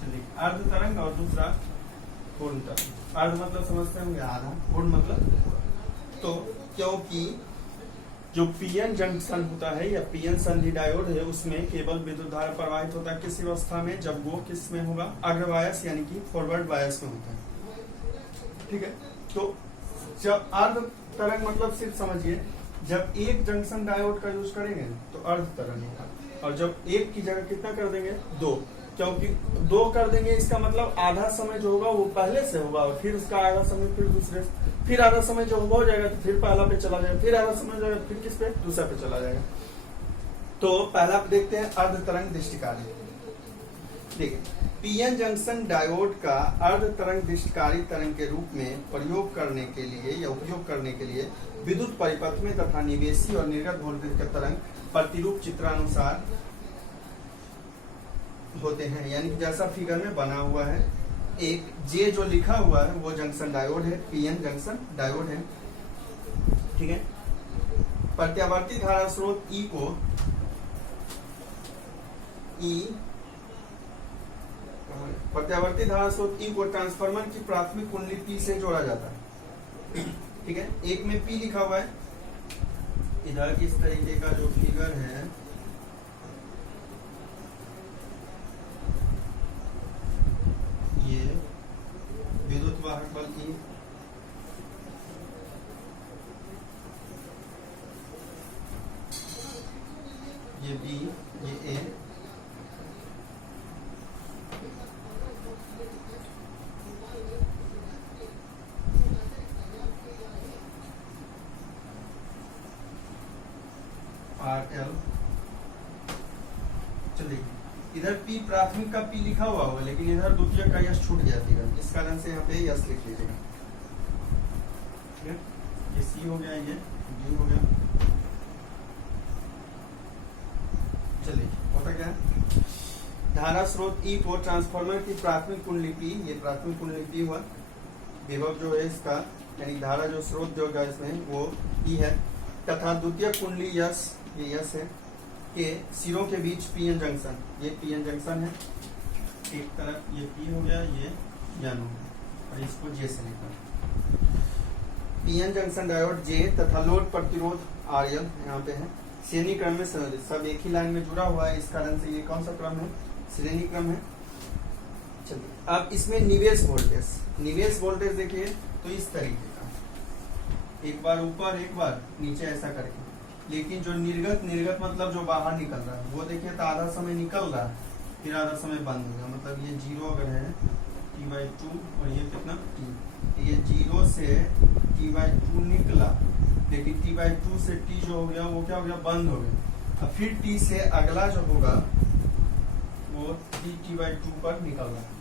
चलिए, अर्ध तरंग और दूसरा पूर्ण तरंग। अर्ध मतलब समझते होंगे आधा, पूर्ण मतलब, तो क्योंकि जो पीएन जंक्शन होता है या पीएन संधि डायोड है उसमें केवल विद्युत धारा प्रवाहित होता है किस अवस्था में, जब वो किस में होगा, अग्रवायस यानी कि फॉरवर्ड वायस में होता है, ठीक है। तो जब अर्ध तरंग मतलब सिर्फ समझिए, जब एक जंक्शन डायोड का यूज करेंगे तो अर्ध तरंग होगा, और जब एक की जगह कितना कर देंगे, 2, क्योंकि 2 कर देंगे इसका मतलब आधा समय जो होगा वो पहले से होगा, और फिर उसका आधा समय फिर दूसरे, फिर आधा समय जो हो जाएगा तो फिर पहला पे चला जाएगा, फिर आधा समय जाएगा फिर किस पे, दूसरा पे चला जाएगा। तो पहला देखते हैं अर्ध तरंग दिष्टकारी। देखिए, पीएन जंक्शन डायोड का अर्ध तरंग दिष्टकारी तरंग के रूप में प्रयोग करने के लिए या उपयोग करने के लिए विद्युत परिपथ में तथा निवेशी और निर्गत वोल्टेज के तरंग प्रतिरूप चित्रानुसार होते हैं, यानी जैसा फिगर में बना हुआ है। एक जे जो लिखा हुआ है वो जंक्शन डायोड है, पीएन जंक्शन डायोड है, ठीक है। प्रत्यावर्ती धारा स्रोत ई को प्रत्यावर्ती धारा स्रोत ई को ट्रांसफार्मर की प्राथमिक कुंडली पी से जोड़ा जाता है, ठीक है। एक में पी लिखा हुआ है, इधर इस तरीके का जो फिगर है ये विद्युत वाहक बल की ये बी, ये ए, L। चलिए इधर P प्राथमिक का P लिखा हुआ होगा, लेकिन इधर द्वितीयक का यश छूट गया था, इस कारण से यहाँ पे यश लिख लीजिएगा। ठीक है, ये C हो गया, ये D हो गया। चलिए होता क्या है, धारा स्रोत E को ट्रांसफार्मर की प्राथमिक कुंडली P, ये प्राथमिक कुंडली P हुआ, विभव जो है इसका यानी धारा जो स्रोत जो होगा इसमें वो E है, तथा द्वितीय कुंडली यश, ये यश है, के सिरों के बीच पीएन जंक्शन, ये पीएन जंक्शन है, एक तरफ ये P हो गया, ये N हो गया, और इसको J से लिखा। पीएन जंक्शन डायोड J तथा लोड प्रतिरोध RL यहाँ पे है, श्रेणी क्रम में संयोजित, सब एक ही लाइन में जुड़ा हुआ है, इस कारण से ये कौन सा क्रम है, श्रेणी क्रम है। चलिए अब इसमें निवेश वोल्टेज देखिए तो इस तरीके का, एक बार ऊपर एक बार नीचे ऐसा करके, लेकिन जो निर्गत मतलब जो बाहर निकल रहा है वो देखिए तो आधा समय निकल रहा है, फिर आधा समय बंद हो गया, मतलब ये 0 अगर है T/2 और ये कितना T, ये 0 से T/2 निकला, लेकिन T/2 से T जो हो गया वो क्या हो गया, बंद हो गया। अब फिर T से अगला जो होगा वो T/2 पर निकल रहा है।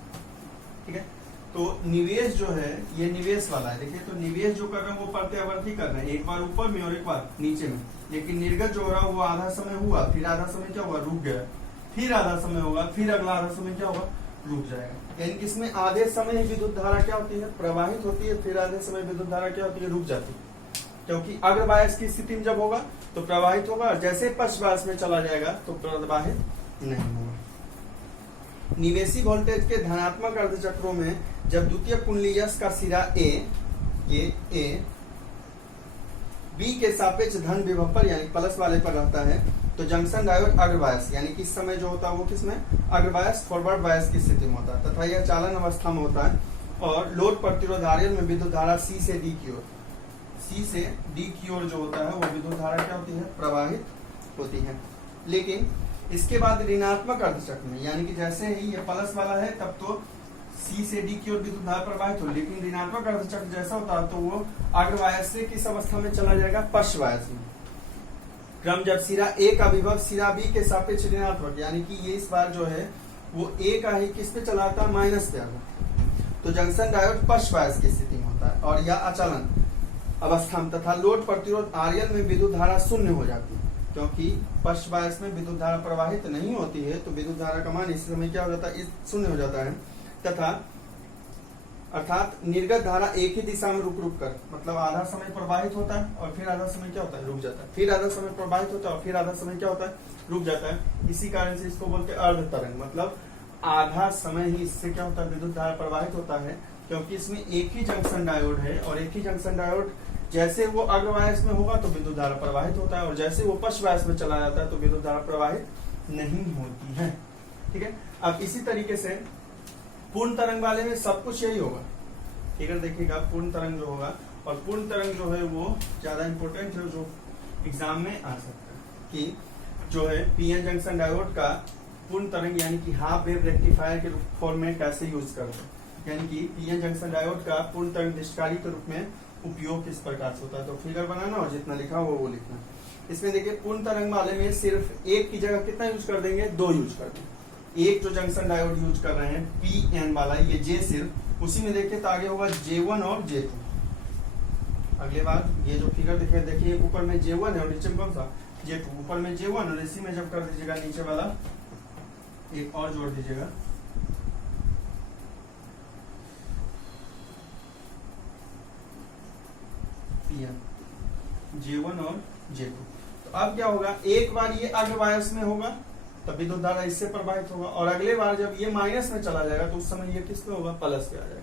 ठीक है, तो निवेश जो है ये निवेश वाला है, देखिए तो निवेश जो कर रहे हैं वो प्रत्यावर्ती कर रहे हैं, एक बार ऊपर में और एक बार नीचे में, लेकिन निर्गत जो हो रहा है वो आधा समय हुआ, फिर आधा समय क्या हुआ, रुक गया, फिर आधा समय होगा, फिर अगला आधा समय क्या होगा, रुक जाएगा। यानी इसमें आधे समय ही विद्युत धारा क्या होती है, प्रवाहित होती है, फिर आधे समय विद्युत धारा क्या होती है, रुक जाती है, क्योंकि अग्र बायस की स्थिति में जब होगा तो प्रवाहित होगा, जैसे पश्च बायस में चला जाएगा तो प्रवाहित नहीं होगा। निवेशी वोल्टेज के धनात्मक अर्धचक्रों में जब द्वितीय कुंडली यश का सिरा A, ये A B के सापेक्ष धन विभव पर यानी प्लस वाले पर रहता है, तो जंक्शन डायोड अग्रबायस यानी कि इस समय जो होता है वो किसमें, अग्रबायस फॉरवर्ड बायस की स्थिति में होता है, तथा यह चालन अवस्था में होता है, और लोड प्रतिरोध RL में विद्युत धारा C से D की ओर, C से D की ओर जो होता है वो विद्युत धारा क्या होती है, प्रवाहित होती है। लेकिन इसके बाद ऋणात्मक अर्धचक्र में, यानी कि जैसे ही ये प्लस वाला है तब तो C से D की ओर विद्युत धारा प्रवाहित हो, लेकिन ऋणात्मक अर्धचक्र जैसा होता है तो वो अग्रवायस से किस अवस्था में चला जाएगा, पश्च वायस में। क्रम जब सिरा A का विभव सिरा B के सापेक्ष ऋणात्मक, यानी कि ये इस बार जो है वो A का ही किस पे चलाता है, माइनस पे आगा, तो जंक्शन डायोड पश्च वायस की स्थिति में होता है, और यह अचालन अवस्था में तथा लोड प्रतिरोध RL में विद्युत धारा शून्य हो जाती है, क्योंकि पश्च बायस में विद्युत धारा प्रवाहित नहीं होती है, तो विद्युत धारा का मान इस समय क्या हो जाता है, शून्य हो जाता है, तथा अर्थात निर्गत धारा एक ही दिशा में रुक कर, मतलब आधा समय प्रवाहित होता है और फिर आधा समय क्या होता है, रुक जाता है, फिर आधा समय प्रवाहित होता है और फिर आधा समय क्या होता है, रुक जाता है। इसी कारण से इसको बोलते हैं अर्ध तरंग, मतलब आधा समय ही इससे क्या होता है, विद्युत धारा प्रवाहित होता है, क्योंकि इसमें एक ही जंक्शन डायोड है, और एक ही जंक्शन डायोड जैसे वो अग्रवायस में होगा तो विद्युत धारा प्रवाहित होता है, और जैसे वो पश्च वायस में चला जाता है तो विद्युत धारा प्रवाहित नहीं होती है। ठीक है, अब इसी तरीके से पूर्ण तरंग वाले में सब कुछ यही होगा। ठीक है, देखिएगा पूर्ण तरंग जो होगा, और पूर्ण तरंग जो है वो ज्यादा इंपॉर्टेंट है, जो एग्जाम में आ सकता है, कि जो है पीएन जंक्शन डायोड का पूर्ण तरंग यानी कि हाफ वेव रेक्टिफायर के फॉर्म में कैसे यूज करते हैं, यानी कि पीएन जंक्शन डायोड का पूर्ण तरंग निष्कारी के रूप में उपयोग किस प्रकार से होता है, तो फिगर बनाना और जितना लिखा हो वो लिखना। इसमें देखिए पूर्ण तरंग वाले में सिर्फ एक की जगह कितना यूज कर देंगे, 2 यूज कर देंगे। एक जो जंक्शन डायोड यूज कर रहे हैं पीएन वाला, ये J सिर्फ, उसी में देखिए तो आगे होगा J1 और J2। अगले बार ये जो फिगर देखिए ऊपर में J1 है और नीचे में कौन सा, J2, ऊपर में J1 और इसी में जब कर दीजिएगा नीचे वाला एक और जोड़ दीजिएगा, J1 और J2। तो अब क्या होगा, एक बार ये अग्रवायस में होगा तब विद्युत धारा इससे प्रवाहित होगा, और अगले बार जब ये माइनस में चला जाएगा तो उस समय ये किस पे होगा, प्लस पे आ जाएगा।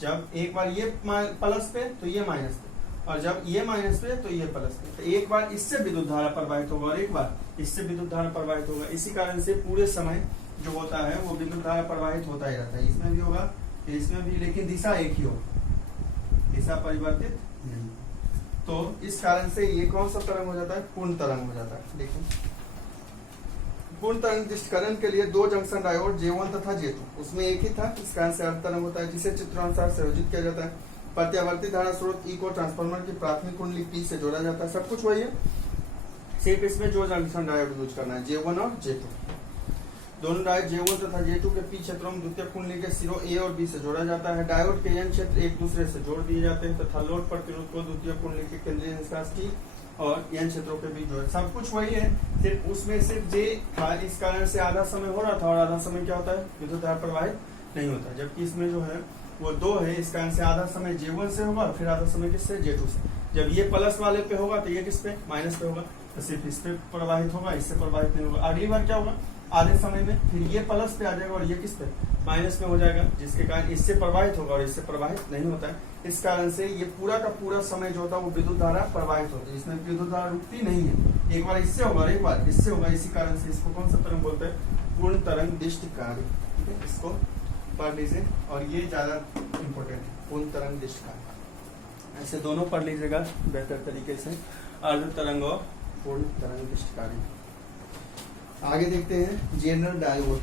जब एक बार ये प्लस पे तो ये माइनस पे, और जब ये माइनस पे तो ये प्लस पे, तो एक बार इससे विद्युत धारा प्रवाहित होगा और एक बार इससे विद्युत धारा प्रवाहित होगा। इसी कारण से पूरे समय जो होता है वो विद्युत धारा प्रवाहित होता ही रहता है, इसमें भी होगा इसमें भी, लेकिन दिशा एक ही होगा, दिशा परिवर्तित नहीं। तो इस कारण से ये कौन सा तरंग हो जाता है, पूर्ण तरंग हो जाता है। देखिए पूर्ण तरंग दृष्टिकरण के लिए 2 जंक्शन डायोड J1 तथा J2, उसमें एक ही था, इस कारण से अर्ध तरंग होता है, जिसे चित्रानुसार संयोजित किया जाता है। प्रत्यावर्ती धारा स्रोत E को ट्रांसफार्मर की प्राथमिक कुंडली P से जोड़ा जाता है, सब कुछ वही है। सिर्फ इसमें जो जंक्शन डायोड यूज करना है, J1 और J2। दोनों डायोड J1 तथा J2 के पी क्षेत्रों में द्वितीय कुंडली के सिरों A और B से जोड़ा जाता है। डायोड के N क्षेत्र एक दूसरे से जोड़ दिए जाते हैं तथा लोड प्रतिरोध को द्वितीय कुंडली के केंद्रीय निष्कास T और N क्षेत्रों के बीच जोड़। सब कुछ वही है, सिर्फ उसमें सिर्फ J था, इस कारण से आधा समय हो रहा था और आधा समय क्या होता है, विद्युत धारा प्रवाहित नहीं होता। जबकि इसमें जो है वो 2 है, इस कारण से आधा समय J1 से होगा, फिर आधा समय किससे, J2 से। जब ये प्लस वाले पे होगा तो ये किस पे, माइनस पे होगा, तो सिर्फ इस पे प्रवाहित होगा, इससे प्रवाहित नहीं होगा। अगली बार क्या होगा, आधे समय में फिर ये प्लस पे आ जाएगा और ये किस पे, माइनस में हो जाएगा, जिसके कारण इससे प्रवाहित होगा और इससे प्रवाहित नहीं होता है। इस कारण से ये पूरा का पूरा समय जो होता है वो विद्युत धारा प्रवाहित होती है, इसमें विद्युत धारा रुकती नहीं है। एक बार इससे होगा और एक बार इससे होगा, इसी कारण से इसको कौन सा तरंग बोलते हैं, पूर्ण तरंग दिष्ट कार्य। ठीक है, इसको पढ़ लीजिए और ये ज्यादा इंपॉर्टेंट है, पूर्ण तरंग दिष्ट कार्य। ऐसे दोनों पढ़ लीजिएगा बेहतर तरीके से, अर्ध तरंग और पूर्ण तरंग दिष्ट कार्य। आगे देखते हैं जेनर डायोड।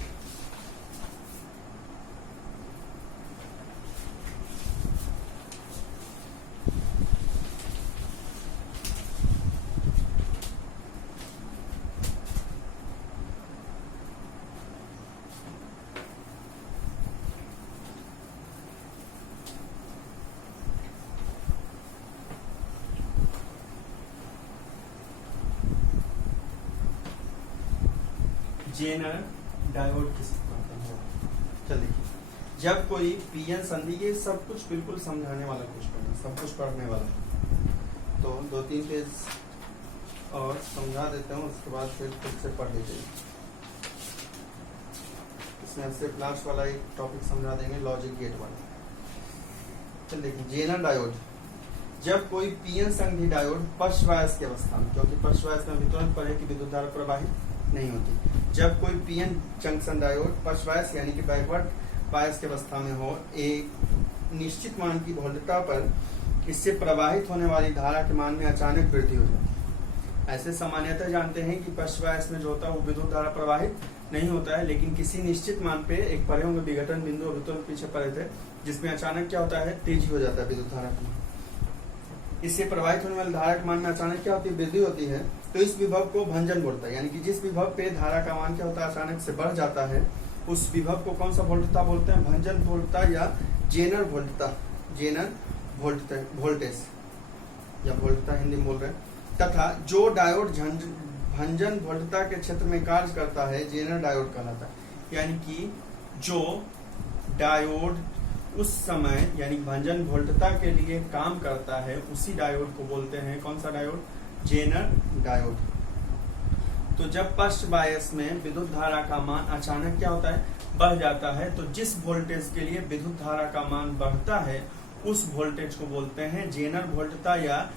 जेनर डायोड किस प्रकार है, चल देखिए। जब कोई पीएन संधि, ये सब कुछ बिल्कुल समझाने वाला क्वेश्चन है, सब कुछ पढ़ने वाला, तो 2-3 पेज और समझा देता हूँ, उसके बाद फिर खुद से पढ़ लीजिए। इसमें से लास्ट वाला एक टॉपिक समझा देंगे, लॉजिक गेट वाला। चल देखिए, जेनर डायोड। जब कोई पीएन संधि डायोड पक्षवायस की अवस्था में, क्योंकि पक्षवायस में भी तुरंत पढ़े कि विद्युत धारा प्रवाहित नहीं होती। जब कोई पीएन जंक्शन डायोड पक्षवायस यानी कि बैकवर्ड बायस की अवस्था में हो, एक निश्चित मान की वोल्टता पर इससे प्रवाहित होने वाली धारा के मान में अचानक वृद्धि हो जाती है। ऐसे सामान्यतः जानते हैं कि पक्षवायस में जो होता है वो विद्युत धारा प्रवाहित नहीं होता है, लेकिन किसी निश्चित मान पे एक परे होंगे विघटन बिंदु, अभी तो पीछे पड़े थे, जिसमें अचानक क्या होता है, तेजी हो जाता है विद्युत धारा की। इससे प्रवाहित होने वाली धारा के मान में अचानक क्या होती है, वृद्धि होती है। तो इस विभव को भंजन बोलता है, यानी कि जिस विभव पे धारा का मान क्या होता है, अचानक से बढ़ जाता है, उस विभव को कौन सा वोल्टता बोलते हैं, भंजन वोल्टता या जेनर वोल्टता, जेनर वोल्टेज या वोल्टता हिंदी में बोल रहे हैं। तथा जो डायोड भंजन वोल्टता के क्षेत्र में कार्य करता है, जेनर डायोड कहलाता है। यानी कि जो डायोड उस समय यानी भंजन वोल्टता के लिए काम करता है, उसी डायोड को बोलते हैं कौन सा डायोड, जेनर डायोड। तो जब पक्ष बायस में विद्युत धारा का मान अचानक क्या होता है, बढ़ जाता है, तो जिस वोल्टेज के लिए विद्युत धारा का मान बढ़ता है उस वोल्टेज को बोलते हैं जेनर वोल्टता या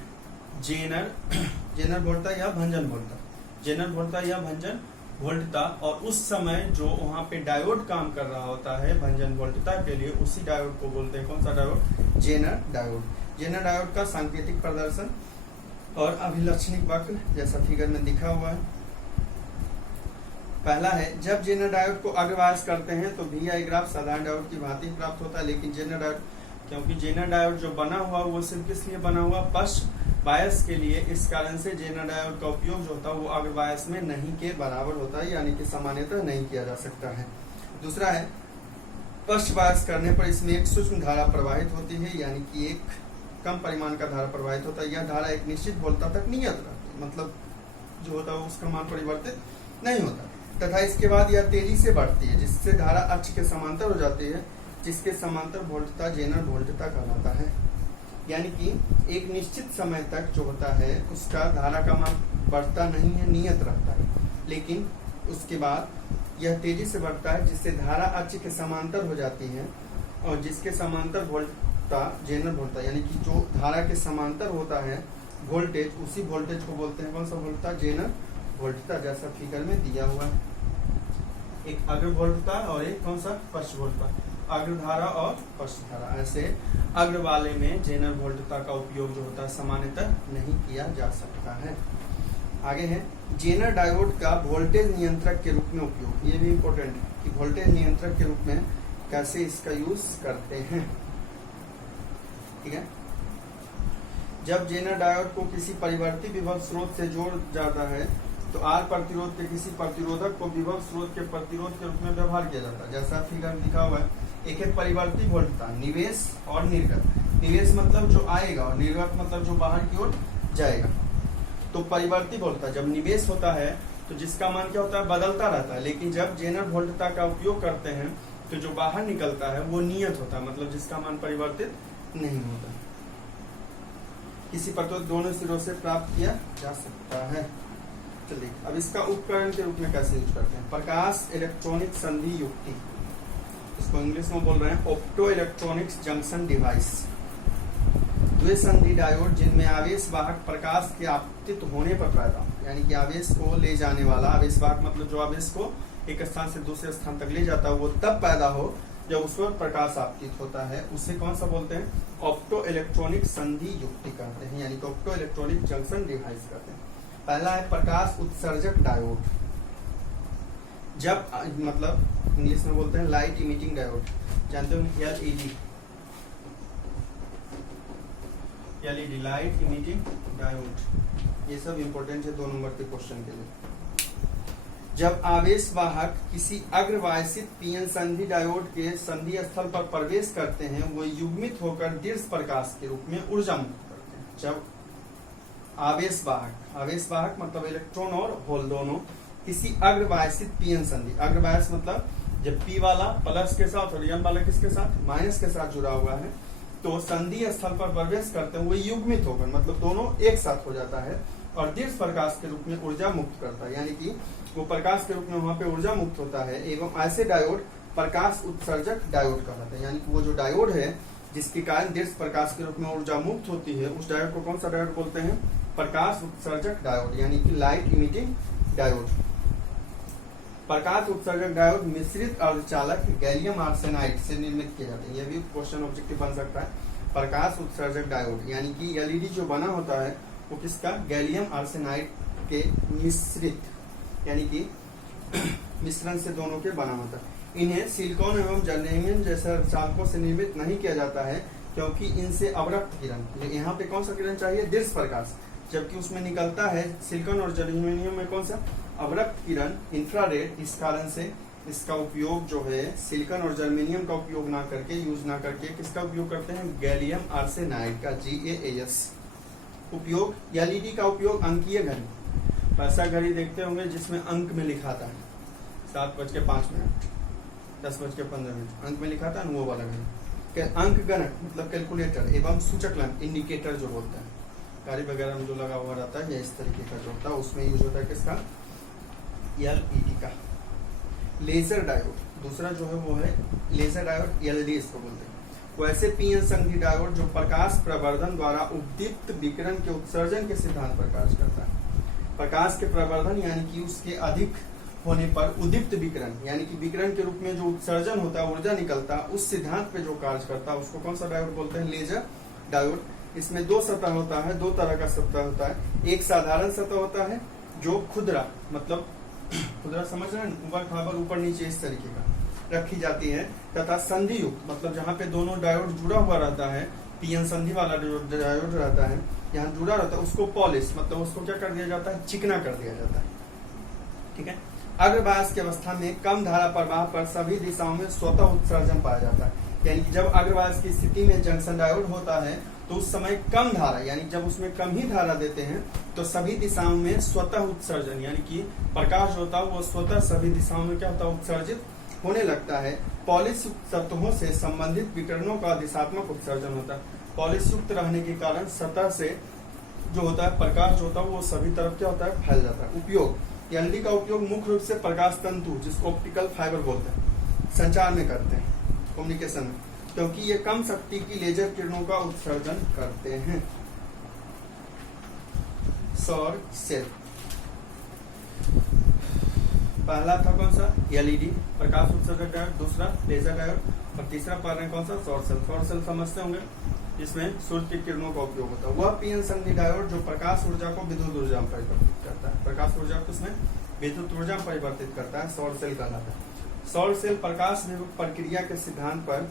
जेनर वोल्टता या भंजन वोल्टता, जेनर वोल्टता या भंजन वोल्टता। और उस समय जो वहां पे डायोड काम कर रहा होता है भंजन वोल्टता के लिए, उसी डायोड को बोलते हैं कौन सा diode, Zener diode. Zener diode का सांकेतिक प्रदर्शन और अभिलक्षणिक वक्र जैसा फिगर में दिखा हुआ है। पहला है, जब जेनर डायोड को अग्रवास करते हैं तो VI ग्राफ साधारण डायोड की भांति प्राप्त होता है, लेकिन जेनर डायोड, क्योंकि जेनर डायोड जो बना हुआ वो सिर्फ किस लिए बना हुआ, पक्ष बायस के लिए, इस कारण से जेनर डायोड का उपयोग जो होता है वो अग्रवायस में नहीं के बराबर होता है, यानी कि सामान्यतः नहीं किया जा सकता है। दूसरा है, पक्ष बायस करने पर इसमें एक सूक्ष्म धारा प्रवाहित होती है, यानी कि एक कम परिमाण का धारा प्रवाहित होता है। यह धारा एक निश्चित वोल्टता तक नियत रहती है, मतलब जो होता है उसका मान परिवर्तित नहीं होता, तथा इसके बाद यह तेजी से बढ़ती है, जिससे धारा अक्ष के समांतर हो जाती है, जिसके समांतर वोल्टता जेनर वोल्टता कहलाता है। यानी कि एक निश्चित समय तक जो होता है उसका धारा का मान बढ़ता नहीं है, नियत रहता है, लेकिन उसके बाद यह तेजी से बढ़ता है, जिससे धारा अक्ष के समांतर हो जाती है, और जिसके समांतर वोल्टता जेनर वोल्टता, यानी कि जो धारा के समांतर होता है वोल्टेज, उसी वोल्टेज को बोलते हैं कौन सा वोल्टता, जेनर वोल्टता, जैसा फिगर में दिया हुआ है। एक अग्र वोल्टता और एक कौन सा, पक्ष वोल्टता, अग्रधारा और पक्षधारा। ऐसे अग्र वाले में जेनर वोल्टता का उपयोग जो होता है सामान्यतः नहीं किया जा सकता है। आगे है, जेनर डायोड का वोल्टेज नियंत्रक के रूप में उपयोग। ये भी इम्पोर्टेंट है कि वोल्टेज नियंत्रक के रूप में कैसे इसका यूज करते हैं। ठीक है, जब जेनर डायोड को किसी परिवर्ती विभव स्रोत से जोड़ जाता है तो आर प्रतिरोध के किसी प्रतिरोधक को विभव स्रोत के प्रतिरोध के रूप में व्यवहार किया जाता है। जैसा फिगर लिखा हुआ है, एक है परिवर्ती वोल्टता, निवेश और निर्गत। निवेश मतलब जो आएगा और निर्गत मतलब जो बाहर की ओर जाएगा। तो परिवर्ती वोल्टता जब निवेश होता है तो जिसका मान क्या होता है, बदलता रहता है, लेकिन जब जेनर वोल्टता का उपयोग करते हैं तो जो बाहर निकलता है वो नियत होता है, मतलब जिसका मान परिवर्तित नहीं होता। किसी प्रतिरोध दोनों सिरों से प्राप्त किया जा सकता है। चलिए अब इसका उपकरण के रूप में कैसे यूज करते हैं। प्रकाश इलेक्ट्रॉनिक संधि युक्ति, इसको इंग्लिश में बोल रहे हैं ऑप्टो इलेक्ट्रॉनिक्स जंक्शन डिवाइस। द्विसंधि डायोड जिनमें आवेश वाहक प्रकाश के आपतित होने पर पैदा, यानी कि आवेश को ले जाने वाला आवेश वाहक मतलब जो आवेश को एक स्थान से दूसरे स्थान तक ले जाता है वो तब पैदा हो जब उस पर प्रकाश आपतित होता है, उसे कौन सा बोलते हैं, ऑप्टो इलेक्ट्रॉनिक संधि युक्ति कहते हैं, यानी कि ऑप्टो इलेक्ट्रॉनिक जंक्शन डिवाइस कहते हैं। पहला है प्रकाश उत्सर्जक डायोड, जब मतलब इंग्लिश में बोलते हैं लाइट इमिटिंग डायोड, जानते हो एलईडी लाइट इमिटिंग डायोड, ये सब इंपॉर्टेंट है 2 नंबर के क्वेश्चन के लिए। जब आवेश वाहक किसी अग्रवायसित पीएन संधि डायोड के संधि स्थल पर प्रवेश करते हैं वो युग्मित होकर दीर्घ प्रकाश के रूप में ऊर्जा मुक्त करते हैं। जब आवेश वाहक मतलब इलेक्ट्रॉन और होल दोनों किसी अग्रवायसित पीएन संधि, अग्रवायस मतलब जब पी वाला प्लस के साथ और एन वाला किसके साथ, माइनस के साथ जुड़ा हुआ है, तो संधि स्थल पर प्रवेश करते हैं वो युग्मित होकर मतलब दोनों एक साथ हो जाता है और दीर्घ प्रकाश के रूप में ऊर्जा मुक्त करता है, यानी कि वो प्रकाश के रूप में वहां पे ऊर्जा मुक्त होता है। एवं ऐसे डायोड प्रकाश उत्सर्जक डायोड कहलाते हैं, यानी कि वो जो डायोड है जिसके कारण दीर्घ प्रकाश के रूप में ऊर्जा मुक्त होती है उस डायोड को कौन सा डायोड बोलते हैं, प्रकाश उत्सर्जक डायोड, यानी कि लाइट इमिटिंग डायोड। प्रकाश उत्सर्जक डायोड मिश्रित अर्धचालक गैलियम आर्सेनाइड से निर्मित किए जाते हैं। यह भी क्वेश्चन ऑब्जेक्टिव बन सकता है। प्रकाश उत्सर्जक डायोड यानी कि एलईडी जो बना होता है वो किसका, गैलियम आर्सेनाइड के मिश्रित, यानी कि मिश्रण से दोनों के बना होता है। इन्हें सिलिकॉन एवं जर्मेनियम जैसे अर्धचालकों से निर्मित नहीं किया जाता है क्योंकि इनसे अवरक्त किरण, यहाँ पे कौन सा किरण चाहिए, दीर्घ प्रकाश, जबकि उसमें निकलता है सिलिकॉन और जर्मेनियम में कौन सा, अवरक्त किरण, इंफ्रारेड। इस कारण से इसका उपयोग जो है सिलिकॉन और जर्मेनियम का उपयोग ना करके, यूज ना करके किसका उपयोग करते हैं, गैलियम आर्सेनाइड का, GaAs उपयोग। एलईडी का उपयोग अंकीय घड़ी, ऐसा घड़ी देखते होंगे जिसमें अंक में लिखा था 7:05, 10:15 अंक में लिखा था, वो वाला घड़ी। अंक गणक मतलब कैलकुलेटर एवं सूचक लैंप, इंडिकेटर जो बोलते हैं, गाड़ी वगैरह में जो लगा हुआ रहता है या इस तरीके का जो होता है उसमें यूज होता है किसका, एलईडी का। लेजर डायोड दूसरा जो है वो है लेजर डायोड, एलईडी इसको बोलते हैं। वैसे पीएन संधि डायोड जो प्रकाश प्रवर्धन द्वारा उद्दीप्त विकिरण के उत्सर्जन के सिद्धांत पर कार्य करता है। प्रकाश के प्रवर्धन यानी कि उसके अधिक होने पर उद्दीप्त विकिरण, यानी कि विकिरण के रूप में जो उत्सर्जन होता है, ऊर्जा निकलता है, उस सिद्धांत पे जो कार्य करता है उसको कौन सा डायोड बोलते हैं, लेजर डायोड। इसमें 2 सतह होता है, 2 तरह का सतह होता है। एक साधारण सतह होता है जो खुदरा मतलब खुदरा समझ रहे हैं, ऊपर खाबर ऊपर नीचे इस तरीके का रखी जाती है, तथा संधि युक्त मतलब जहाँ पे दोनों डायोड जुड़ा हुआ रहता है, पीएन संधि वाला जो डायोड रहता है यहाँ जुड़ा रहता है, उसको पॉलिश मतलब उसको क्या कर दिया जाता है, चिकना कर दिया जाता है। ठीक है। अग्रवायस की अवस्था में कम धारा प्रवाह पर सभी दिशाओं में स्वतः उत्सर्जन पाया जाता है, यानी कि जब अग्रवायस की स्थिति में जंक्शन डायोड होता है तो उस समय कम धारा, यानी जब उसमें कम ही धारा देते हैं तो सभी दिशाओं में स्वतः उत्सर्जन, यानी कि प्रकाश होता है वो स्वतः सभी दिशाओं में क्या होता है, उत्सर्जित होने लगता है। पॉलिश युक्त सतहों से संबंधित विकिरणों का दिशात्मक उत्सर्जन होता है। पॉलिश युक्त रहने के कारण सतह से जो होता है प्रकाश होता है वो सभी तरफ क्या होता है, फैल जाता है। उपयोग, एलईडी का उपयोग मुख्य रूप से प्रकाश तंतु जिसको ऑप्टिकल फाइबर बोलते हैं संचार में करते हैं, कम्युनिकेशन में, क्योंकि ये कम शक्ति की लेजर किरणों का उत्सर्जन करते हैं। सौर सेल पहला था कौन सा, एलईडी प्रकाश उत्सर्जक डायोड, दूसरा लेजर डायोड और तीसरा पढ़ रहे हैं कौन सा, सौर सेल। सौर सेल समझते होंगे, जिसमें सूर्य की किरणों का उपयोग होता है। वह पीएन संधि डायोड जो प्रकाश ऊर्जा को विद्युत ऊर्जा में परिवर्तित करता है, प्रकाश ऊर्जा को इसमें विद्युत ऊर्जा में परिवर्तित करता है, सौर सेल कहलाता है। सौर सेल प्रकाश विभव प्रक्रिया के सिद्धांत पर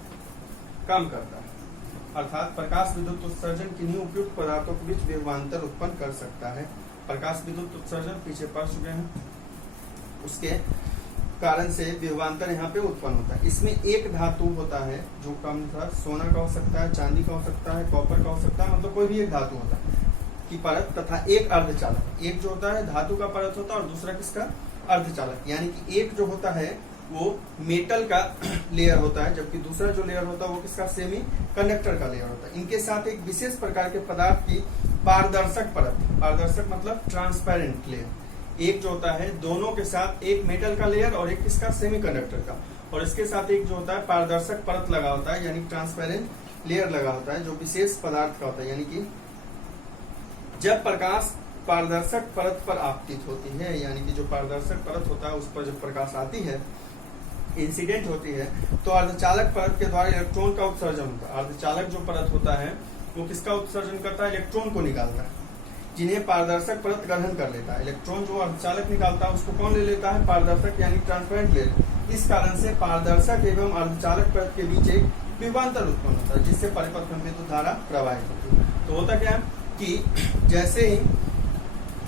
काम करता है। अर्थात प्रकाश विद्युत उत्सर्जन किन्हीं उपयुक्त पदार्थों के बीच विभवांतर उत्पन्न कर सकता है। प्रकाश विद्युत उत्सर्जन पीछे पढ़ चुके हैं, उसके कारण से विभवांतर यहाँ पे उत्पन्न होता है। इसमें एक धातु होता है जो कम था, सोना का हो सकता है, चांदी का हो सकता है, कॉपर का हो सकता है, मतलब कोई भी एक धातु होता है की परत तथा एक अर्धचालक। एक जो होता है धातु का परत होता है और दूसरा किसका, अर्धचालक। यानी कि एक जो होता है वो मेटल का लेयर होता है, जबकि दूसरा जो लेयर होता है वो किसका, सेमी कंडक्टर का लेयर होता है। इनके साथ एक विशेष प्रकार के पदार्थ की पारदर्शक परत, पारदर्शक मतलब ट्रांसपेरेंट लेयर। एक जो होता है दोनों के साथ एक मेटल का लेयर और एक किसका, सेमी कंडक्टर का, और इसके साथ एक जो होता है पारदर्शक परत लगा होता है, यानी ट्रांसपेरेंट लेयर लगा होता है, जो विशेष पदार्थ का होता है। यानी कि जब प्रकाश पारदर्शक परत पर आपतित होती है, यानी कि जो पारदर्शक परत होता है उस पर जब प्रकाश आती है, इंसिडेंट होती है, तो अर्धचालक परत के द्वारा इलेक्ट्रॉन का उत्सर्जन होता है। अर्धचालक जो परत होता है वो किसका उत्सर्जन करता है, इलेक्ट्रॉन को निकालता है, जिन्हें पारदर्शक परत ग्रहण कर लेता है। इलेक्ट्रॉन जो अर्धचालक निकालता है उसको कौन ले लेता है, पारदर्शक यानी ट्रांसपेरेंट ले लेता है। इस कारण से पारदर्शक एवं अर्धचालक परत के बीच एक विभवांतर उत्पन्न होता है, जिससे परिपथ में विद्युत धारा प्रवाहित होती है। तो होता क्या है कि जैसे ही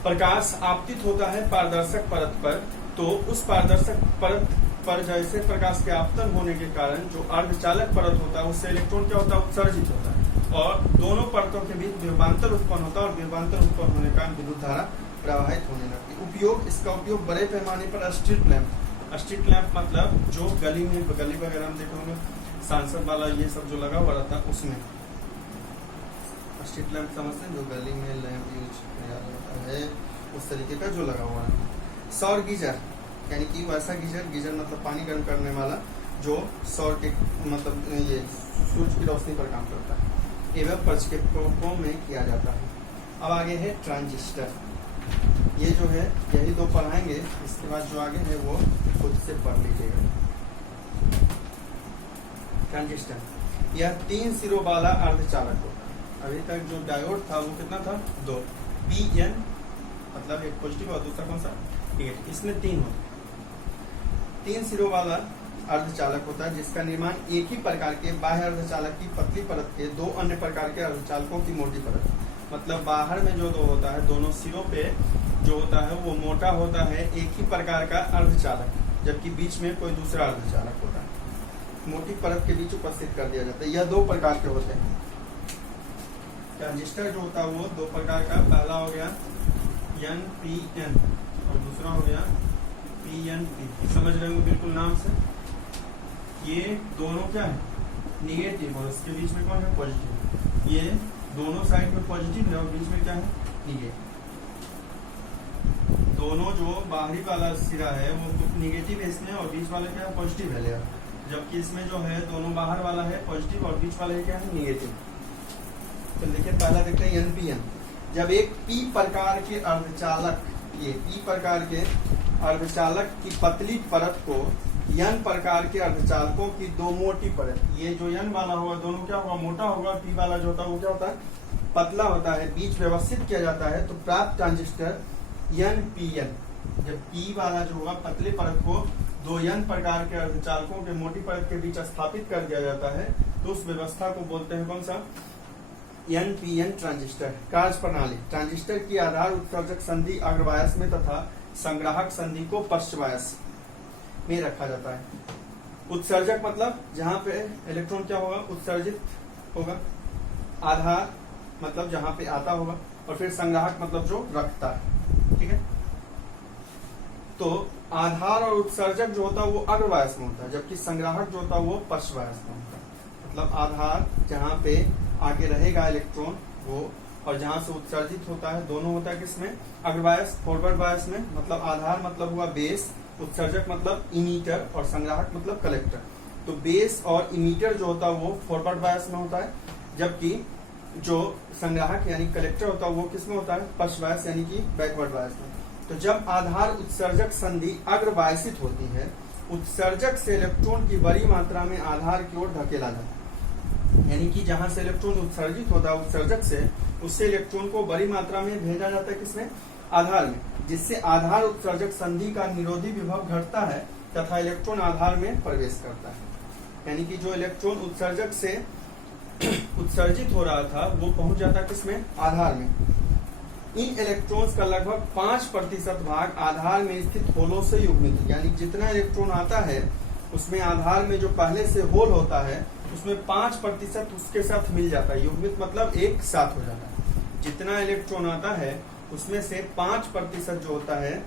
प्रकाश आपतित होता है पारदर्शक परत पर, तो उस पारदर्शक परत पर जैसे प्रकाश के आपतन होने के कारण जो अर्धचालक परत होता है उससे इलेक्ट्रॉन क्या होता है, उत्सर्जित होता है, और दोनों परतों के बीच विभवांतर उत्पन्न होता है, और विभवांतर उत्पन्न होने के कारण विद्युत धारा प्रवाहित होने लगती है। उपयोग, इसका उपयोग बड़े पैमाने पर स्ट्रीट लैंप, स्ट्रीट लैंप मतलब जो गली में, गली वगैरह में देखे होंगे सांसद वाला ये सब जो लगा हुआ रहता है, उसमें स्ट्रीट लैंप समझते हैं, जो गली में लैंप यूज किया जाता है उस तरीके का जो लगा हुआ है। सौर गीजर यानी कि वैसा गीजर, गीजर मतलब पानी गर्म करने वाला, जो सौर के मतलब ये सूर्य की रोशनी पर काम करता है, एवं प्रक्षेपकों में किया जाता है। अब आगे है ट्रांजिस्टर। ये जो है यही दो पढ़ाएंगे, इसके बाद जो आगे है वो खुद से पढ़ लीजिएगा। ट्रांजिस्टर यह 3 सिरों वाला अर्धचालक होता है। अभी तक जो डायोड था वो कितना था, 2 Pn, मतलब एक पॉजिटिव और दूसरा कौन सा, नेगेटिव। इसमें 3 होते हैं। 3 सिरों वाला अर्धचालक होता है जिसका निर्माण एक ही प्रकार के बाह्य अर्धचालक की पतली परत के 2 अन्य प्रकार के अर्धचालकों की मोटी परत, मतलब बाहर में जो 2 होता है, दोनों सिरों पे जो होता है वो मोटा होता है, एक ही प्रकार का अर्धचालक, जबकि बीच में कोई दूसरा अर्धचालक होता है, मोटी परत के बीच उपस्थित कर दिया जाता है। यह 2 प्रकार के होते हैं। ट्रांजिस्टर जो होता है वो 2 प्रकार का, पहला हो गया NPN और दूसरा हो गया PNP। समझ रहे होंगे बिल्कुल नाम से। ये दोनों क्या है, निगेटिव, और इसके बीच में कौन है, पॉजिटिव। ये दोनों साइड में पॉजिटिव है और बीच में क्या है, निगेटिव। दोनों जो बाहरी वाला सिरा है वो निगेटिव है इसमें, और बीच वाला क्या है, पॉजिटिव है लेयर, जबकि इसमें जो है दोनों बाहर वाला है पॉजिटिव और बीच वाला है क्या है, निगेटिव। तो देखिए पहला देखते हैं NPN। जब एक P प्रकार के अर्धचालक, ये P प्रकार के अर्धचालक की पतली परत को N प्रकार के अर्धचालकों की 2 मोटी परत, ये जो N वाला होगा दोनों क्या होगा, मोटा होगा, P वाला जो होता है वो क्या होता है, पतला होता है, बीच व्यवस्थित किया जाता है, तो प्राप्त ट्रांजिस्टर NPN। जब P वाला जो होगा पतले परत को 2 N प्रकार के अर्धचालकों के मोटी परत के बीच स्थापित कर दिया जाता है, तो उस व्यवस्था को बोलते हैं कौन सा, NPN ट्रांजिस्टर। कार्य प्रणाली, ट्रांजिस्टर की आधार उत्सर्जक संधि अग्रवायस में तथा संग्राहक संधि को पश्चवायस में रखा जाता है। उत्सर्जक मतलब जहां पे इलेक्ट्रॉन क्या होगा, उत्सर्जित होगा। आधार मतलब जहां पे आता होगा, और फिर संग्राहक मतलब जो रखता है। ठीक है, तो आधार और उत्सर्जक जो होता है वो अग्रवायस में होता है, जबकि संग्राहक जो होता है वो पश्चवायस में होता है। मतलब आधार जहां पे आगे रहेगा इलेक्ट्रॉन वो, और जहां से उत्सर्जित होता है दोनों होता है किसमें, अग्रवायस, फॉरवर्ड बायस में। मतलब आधार मतलब हुआ बेस, उत्सर्जक मतलब इमीटर, और संग्राहक मतलब कलेक्टर। तो बेस और इमीटर जो होता है वो फॉरवर्ड बायस में होता है, जबकि जो संग्राहक यानी कलेक्टर होता है वो किसमें होता है, पश्च बायस यानी कि बैकवर्ड बायस में। तो जब आधार उत्सर्जक संधि अग्रवायसित होती है, उत्सर्जक से इलेक्ट्रॉन की बड़ी मात्रा में आधार की ओर धकेला जाता है, यानी कि जहां से इलेक्ट्रॉन उत्सर्जित होता है उत्सर्जक से, उससे इलेक्ट्रॉन को बड़ी मात्रा में भेजा जाता है किसमें, आधार में, जिससे आधार उत्सर्जक संधि का निरोधी विभव घटता है तथा इलेक्ट्रॉन आधार में प्रवेश करता है। यानी कि जो इलेक्ट्रॉन उत्सर्जक से उत्सर्जित हो रहा था वो पहुंच जाता किसमें, आधार में। इन इलेक्ट्रॉन्स का लगभग 5% भाग आधार में स्थित होलों से युग्मित है, यानी जितना इलेक्ट्रॉन आता है उसमें आधार में जो पहले से होल होता है उसमें 5% उसके साथ मिल जाता है। युग्मित मतलब एक साथ हो जाता है। जितना इलेक्ट्रॉन आता है उसमें से 5% जो होता है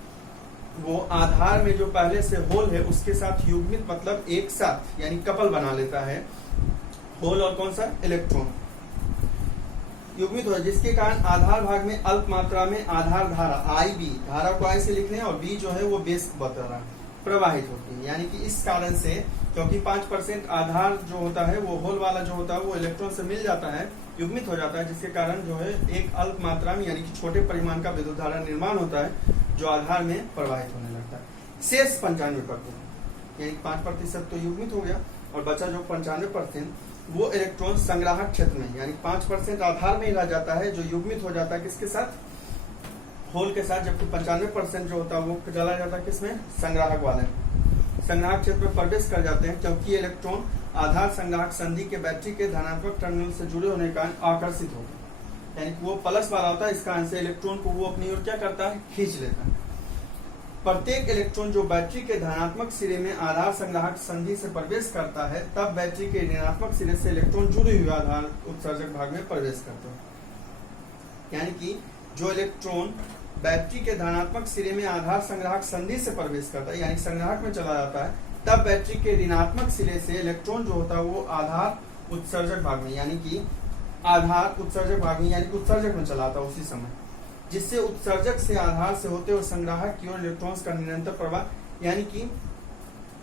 वो आधार में जो पहले से होल है उसके साथ युग्मित मतलब एक साथ, यानी कपल बना लेता है होल और कौन सा, इलेक्ट्रॉन युग्मित हो, जिसके कारण आधार भाग में अल्प मात्रा में आधार धारा IB, धारा को I से लिख रहे हैं और B जो है वो बेस बता प्रवाहित होती है। यानी कि इस कारण से, क्योंकि 5% आधार जो होता है वो होल वाला जो होता है वो इलेक्ट्रॉन से मिल जाता है, युग्मित हो जाता है, जिसके कारण जो है एक अल्प मात्रा में यानी कि छोटे परिमाण का विद्युत धारा निर्माण होता है जो आधार में प्रवाहित होने लगता है। शेष 95% यानी 5% तो युग्मित हो गया और बचा जो 95% वो इलेक्ट्रॉन संग्राहक क्षेत्र में, यानी 5% आधार में ही रह जाता है जो युग्मित हो जाता है किसके साथ, होल के साथ, जबकि 95% जो होता है वो चला जाता है किसमें, संग्राहक वाले संग्राहक क्षेत्र में प्रवेश कर जाते हैं, क्योंकि इलेक्ट्रॉन आधार संग्राहक संधि के बैटरी के धनात्मक टर्मिनल से जुड़े होने के कारण आकर्षित होते हैं, यानी कि वो प्लस वाला होता है, इस कारण से इलेक्ट्रॉन को वो अपनी ओर क्या करता है, खींच लेता है। प्रत्येक इलेक्ट्रॉन जो बैटरी के धनात्मक सिरे में आधार संग्राहक संधि से प्रवेश करता है तब बैटरी के ऋणात्मक सिरे से इलेक्ट्रॉन जुड़े हुए आधार उत्सर्जक भाग में प्रवेश करते हैं। यानी कि जो इलेक्ट्रॉन बैटरी के धनात्मक सिरे में आधार संग्राहक संधि से प्रवेश करता है, यानी संग्राहक में चला जाता है, तब बैटरी के ऋणात्मक सिरे से इलेक्ट्रॉन जो होता है वो आधार उत्सर्जक भाग में, यानी कि आधार उत्सर्जक भाग में, यानी उत्सर्जक में चला आता है उसी समय, जिससे उत्सर्जक से आधार से होते हुए संग्राहक की ओर इलेक्ट्रॉन्स का निरंतर प्रवाह, यानी कि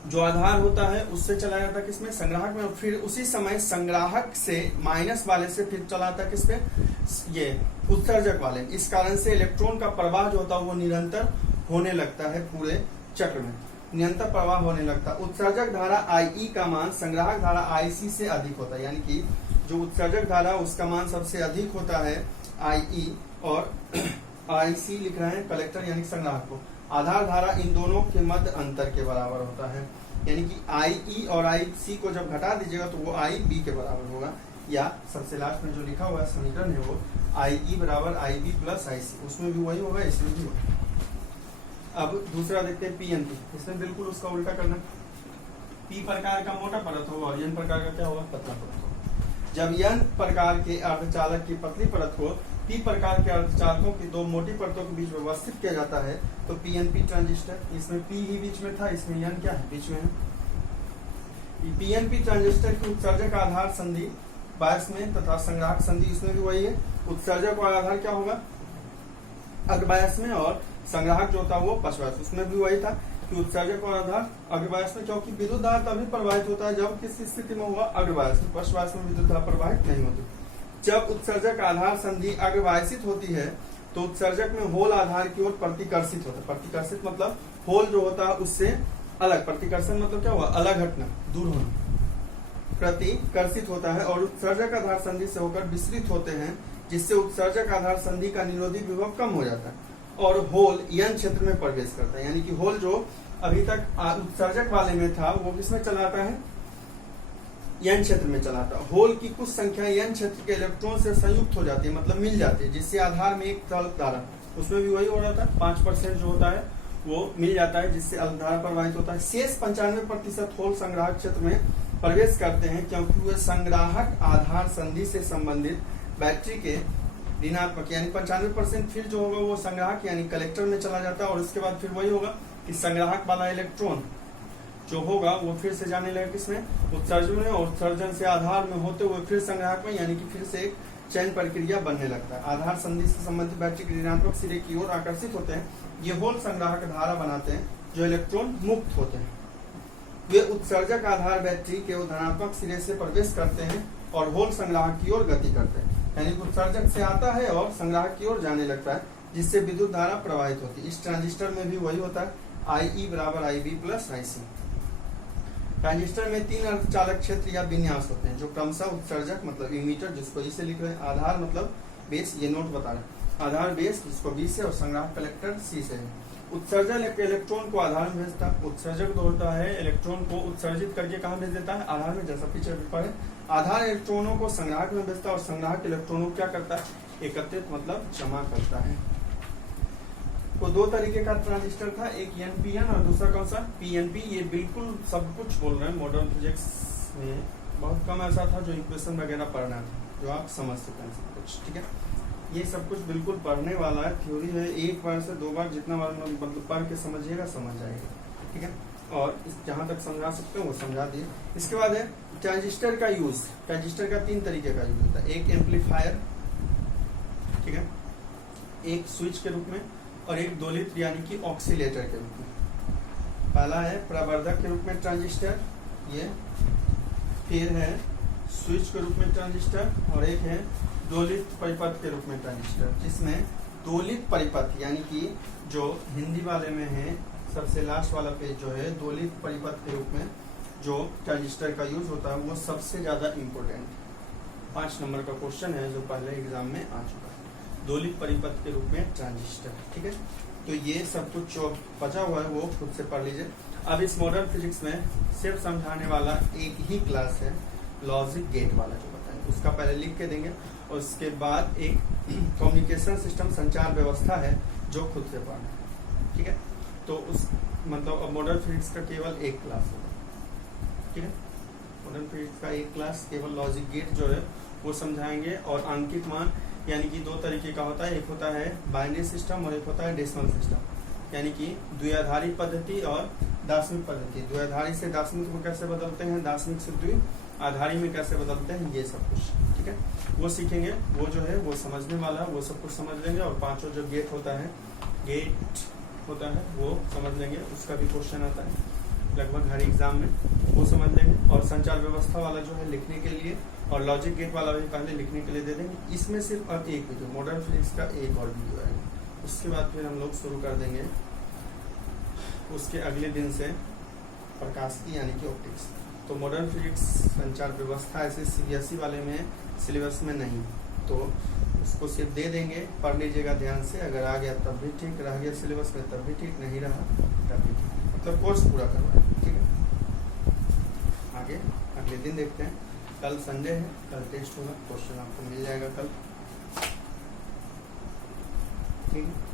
जो आधार होता है उससे चला जाता है किसमें, संग्राहक में, और फिर उसी समय संग्राहक से माइनस वाले से फिर चला आता है किसपे, ये उत्सर्जक वाले। इस कारण से इलेक्ट्रॉन का प्रवाह जो होता है वो निरंतर होने लगता है, पूरे चक्र में निरंतर प्रवाह होने लगता है। उत्सर्जक धारा IE का मान संग्राहक धारा IC से अधिक होता है, यानी कि जो उत्सर्जक धारा उसका मान सबसे अधिक होता है IE, और IC लिख रहे हैं कलेक्टर यानी संग्राहक को। आधार धारा इन दोनों के मध्य अंतर के बराबर होता है, यानी कि IE और IC को जब घटा दीजिएगा तो वो IB के बराबर होगा, या सबसे लास्ट में जो लिखा हुआ है समीकरण है वो IE बराबर IB प्लस IC, उसमें भी वही होगा, इसमें भी होगा। अब दूसरा देखते हैं PNP, इसमें बिल्कुल उसका उल्टा करना। P प्रकार का मोटा परत होगा और N प्रकार का क्या होगा, पतला परत होगा। जब N प्रकार के अर्धचालक की पतली परत हो, P प्रकार के अर्धचालकों की दो मोटी परतों के बीच में व्यवस्थित किया जाता है तो PNP ट्रांजिस्टर, इसमें P ही बीच में था, इसमें N क्या है, बीच में है। PNP ट्रांजिस्टर की उत्सर्जक आधार संधि बायस में तथा संग्राहक संधि इसमें भी वही है। उत्सर्जक और आधार क्या होगा, अग्रबायस में, और संग्राहक जो था वो पश्चबायस, उसमें भी वही था कि उत्सर्जक और आधार अग्रबायस में, क्योंकि विद्युत धारा तभी प्रवाहित होता है जब किस स्थिति में हुआ, अग्रबायस में। पश्चबायस में विद्युत धारा प्रवाहित नहीं होती। जब उत्सर्जक आधार संधि अग्रबायसित होती है तो उत्सर्जक में होल आधार की ओर प्रतिकर्षित होता है। प्रतिकर्षित मतलब होल जो होता है उससे अलग, प्रतिकर्षण मतलब क्या हुआ, अलग हटना, दूर होना, प्रतिकर्षित होता है, और उत्सर्जक आधार संधि से होकर विस्तृत होते हैं, जिससे उत्सर्जक आधार संधि का निरोधी विभव कम हो जाता है और होल N क्षेत्र में प्रवेश करता है। यानी कि होल जो अभी तक उत्सर्जक वाले में था वो किसमें चलाता है, N क्षेत्र में चलाता है। होल की कुछ संख्या N क्षेत्र के इलेक्ट्रॉन से संयुक्त हो जाती है, मतलब मिल जाती है, जिससे आधार में एक अल्प धारा, उसमें भी वही हो रहा था, 5% जो होता है वो मिल जाता है, जिससे अल्प धारा प्रवाहित होता है। शेष 95% होल संग्राहक क्षेत्र में प्रवेश करते हैं, क्योंकि वे संग्राहक आधार संधि से संबंधित बैटरी के ऋणात्मक, यानी 95% फिर जो होगा वो संग्राहक यानी कलेक्टर में चला जाता है, और उसके बाद फिर वही होगा कि संग्राहक वाला इलेक्ट्रॉन जो होगा वो फिर से जाने लगा किसमें, उत्सर्जन में, और उत्सर्जन से आधार में होते हुए फिर संग्राहक में, यानी कि फिर से एक चयन प्रक्रिया बनने लगता है। आधार संधि से संबंधित बैटरी के ऋणात्मक सिरे की ओर आकर्षित होते हैं। ये होल संग्राहक धारा बनाते हैं जो इलेक्ट्रॉन मुक्त होते हैं। वे उत्सर्जक आधार बैटरी के धनात्मक सिरे से प्रवेश करते हैं और होल संग्राहक की ओर गति करते हैं, यानी उत्सर्जक से आता है और संग्राहक की ओर जाने लगता है, जिससे विद्युत धारा प्रवाहित होती है। इस ट्रांजिस्टर में भी वही होता है, IE बराबर IB प्लस IC। ट्रांजिस्टर में 3 अर्धचालक क्षेत्र या विन्यास होते हैं, जो क्रमशः उत्सर्जक मतलब इमीटर, जिसको ई से लिख रहे हैं, आधार मतलब बेस, ये नोट बता रहे हैं, आधार बेस जिसको B से, और संग्राहक कलेक्टर C से है। उत्सर्जन एक इलेक्ट्रॉन को आधार में भेजता है। उत्सर्जक जो होता है इलेक्ट्रॉन को उत्सर्जित करके कहाँ भेज देता है, आधार में, जैसा पीछे पढ़े। आधार इलेक्ट्रॉनों को संग्राहक में भेजता है और संग्राहक इलेक्ट्रॉनों को क्या करता है, एकत्रित मतलब जमा करता है। तो दो तरीके का ट्रांजिस्टर था, एक एनपीएन और दूसरा कौन सा, पीएनपी। ये बिल्कुल सब कुछ बोल रहे हैं, मॉडर्न फिजिक्स में बहुत कम ऐसा था जो इक्वेशन वगैरह पढ़ना था, जो आप समझ सकते हैं सब कुछ, ठीक है। ये सब कुछ बिल्कुल पढ़ने वाला है, थ्योरी है, एक बार से दो बार जितना बार मतलब पढ़ के समझिएगा समझ जाएगा, ठीक है। और जहां तक समझा सकते हो वो समझा दिए। इसके बाद है ट्रांजिस्टर का यूज। ट्रांजिस्टर का तीन तरीके का यूज होता है, एक एम्पलीफायर, ठीक है, एक स्विच के रूप में और एक दोलित्र यानी कि ऑक्सीलेटर के रूप में। पहला है प्रवर्धक के रूप में ट्रांजिस्टर, ये, फिर है स्विच के रूप में ट्रांजिस्टर और एक है दोलित परिपथ के रूप में ट्रांजिस्टर, जिसमें दोलित परिपथ यानी कि जो हिंदी वाले में है सबसे लास्ट वाला पेज जो है, दोलित परिपथ के रूप में जो ट्रांजिस्टर का यूज होता है वो सबसे ज्यादा इम्पोर्टेंट 5 नंबर का क्वेश्चन है जो पहले एग्जाम में आ चुका है, दोलित परिपथ के रूप में ट्रांजिस्टर, ठीक है। तो ये सब कुछ जो बचा हुआ है वो खुद से पढ़ लीजिए। अब इस मॉडर्न फिजिक्स में सिर्फ समझाने वाला एक ही क्लास है, लॉजिक गेट वाला जो बताएं, उसका पहले लिख के देंगे और उसके बाद एक कम्युनिकेशन सिस्टम संचार व्यवस्था है जो खुद से पढ़ना है, ठीक है। तो उस मतलब मॉडर्न फिजिक्स का केवल एक क्लास होगा, ठीक है। मॉडर्न फिजिक्स का एक क्लास केवल लॉजिक गेट जो है वो समझाएंगे। और अंकित मान यानी कि दो तरीके का होता है, एक होता है बाइनरी सिस्टम और एक होता है डेसिमल सिस्टम, यानी कि द्विआधारी पद्धति और दार्शनिक पद्धति। द्विआधारी से दार्शनिक में कैसे बदलते हैं, दार्शनिक से द्विआधारी में कैसे बदलते हैं, ये सब कुछ, ठीक है, वो सीखेंगे। वो जो है वो समझने वाला, वो सब कुछ समझ लेंगे। और पांचों जो गेट होता है वो समझ लेंगे, उसका भी क्वेश्चन आता है लगभग हर एग्जाम में, वो समझ लेंगे। और संचार व्यवस्था वाला जो है लिखने के लिए, और लॉजिक गेट वाला भी पहले लिखने के लिए दे देंगे। इसमें सिर्फ अब एक वीडियो मॉडर्न फिजिक्स का एक और वीडियो है, उसके बाद फिर हम लोग शुरू कर देंगे उसके अगले दिन से प्रकाश की यानी कि ऑप्टिक्स। तो मॉडर्न फिजिक्स संचार व्यवस्था ऐसे सीबीएसई वाले में सिलेबस में नहीं, तो उसको सिर्फ दे देंगे, पढ़ लीजिएगा ध्यान से। अगर आ गया तब भी ठीक, रह गया सिलेबस में तब भी ठीक, नहीं रहा तब भी ठीक, मतलब कोर्स पूरा करवाए, ठीक है। आगे अगले दिन देखते हैं। कल संडे है, कल टेस्ट होगा, क्वेश्चन आपको मिल जाएगा कल, ठीक है।